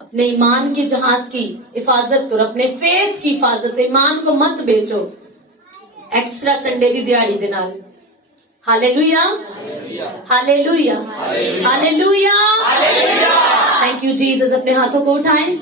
अपने ईमान के जहाज की हिफाजत करो, अपने फेथ की हिफाजत। ईमान को मत बेचो एक्स्ट्रा संडे की दिहाड़ी दे नाल। Hallelujah, hallelujah, hallelujah. Thank you Jesus. अपने हाथों को उठाएं।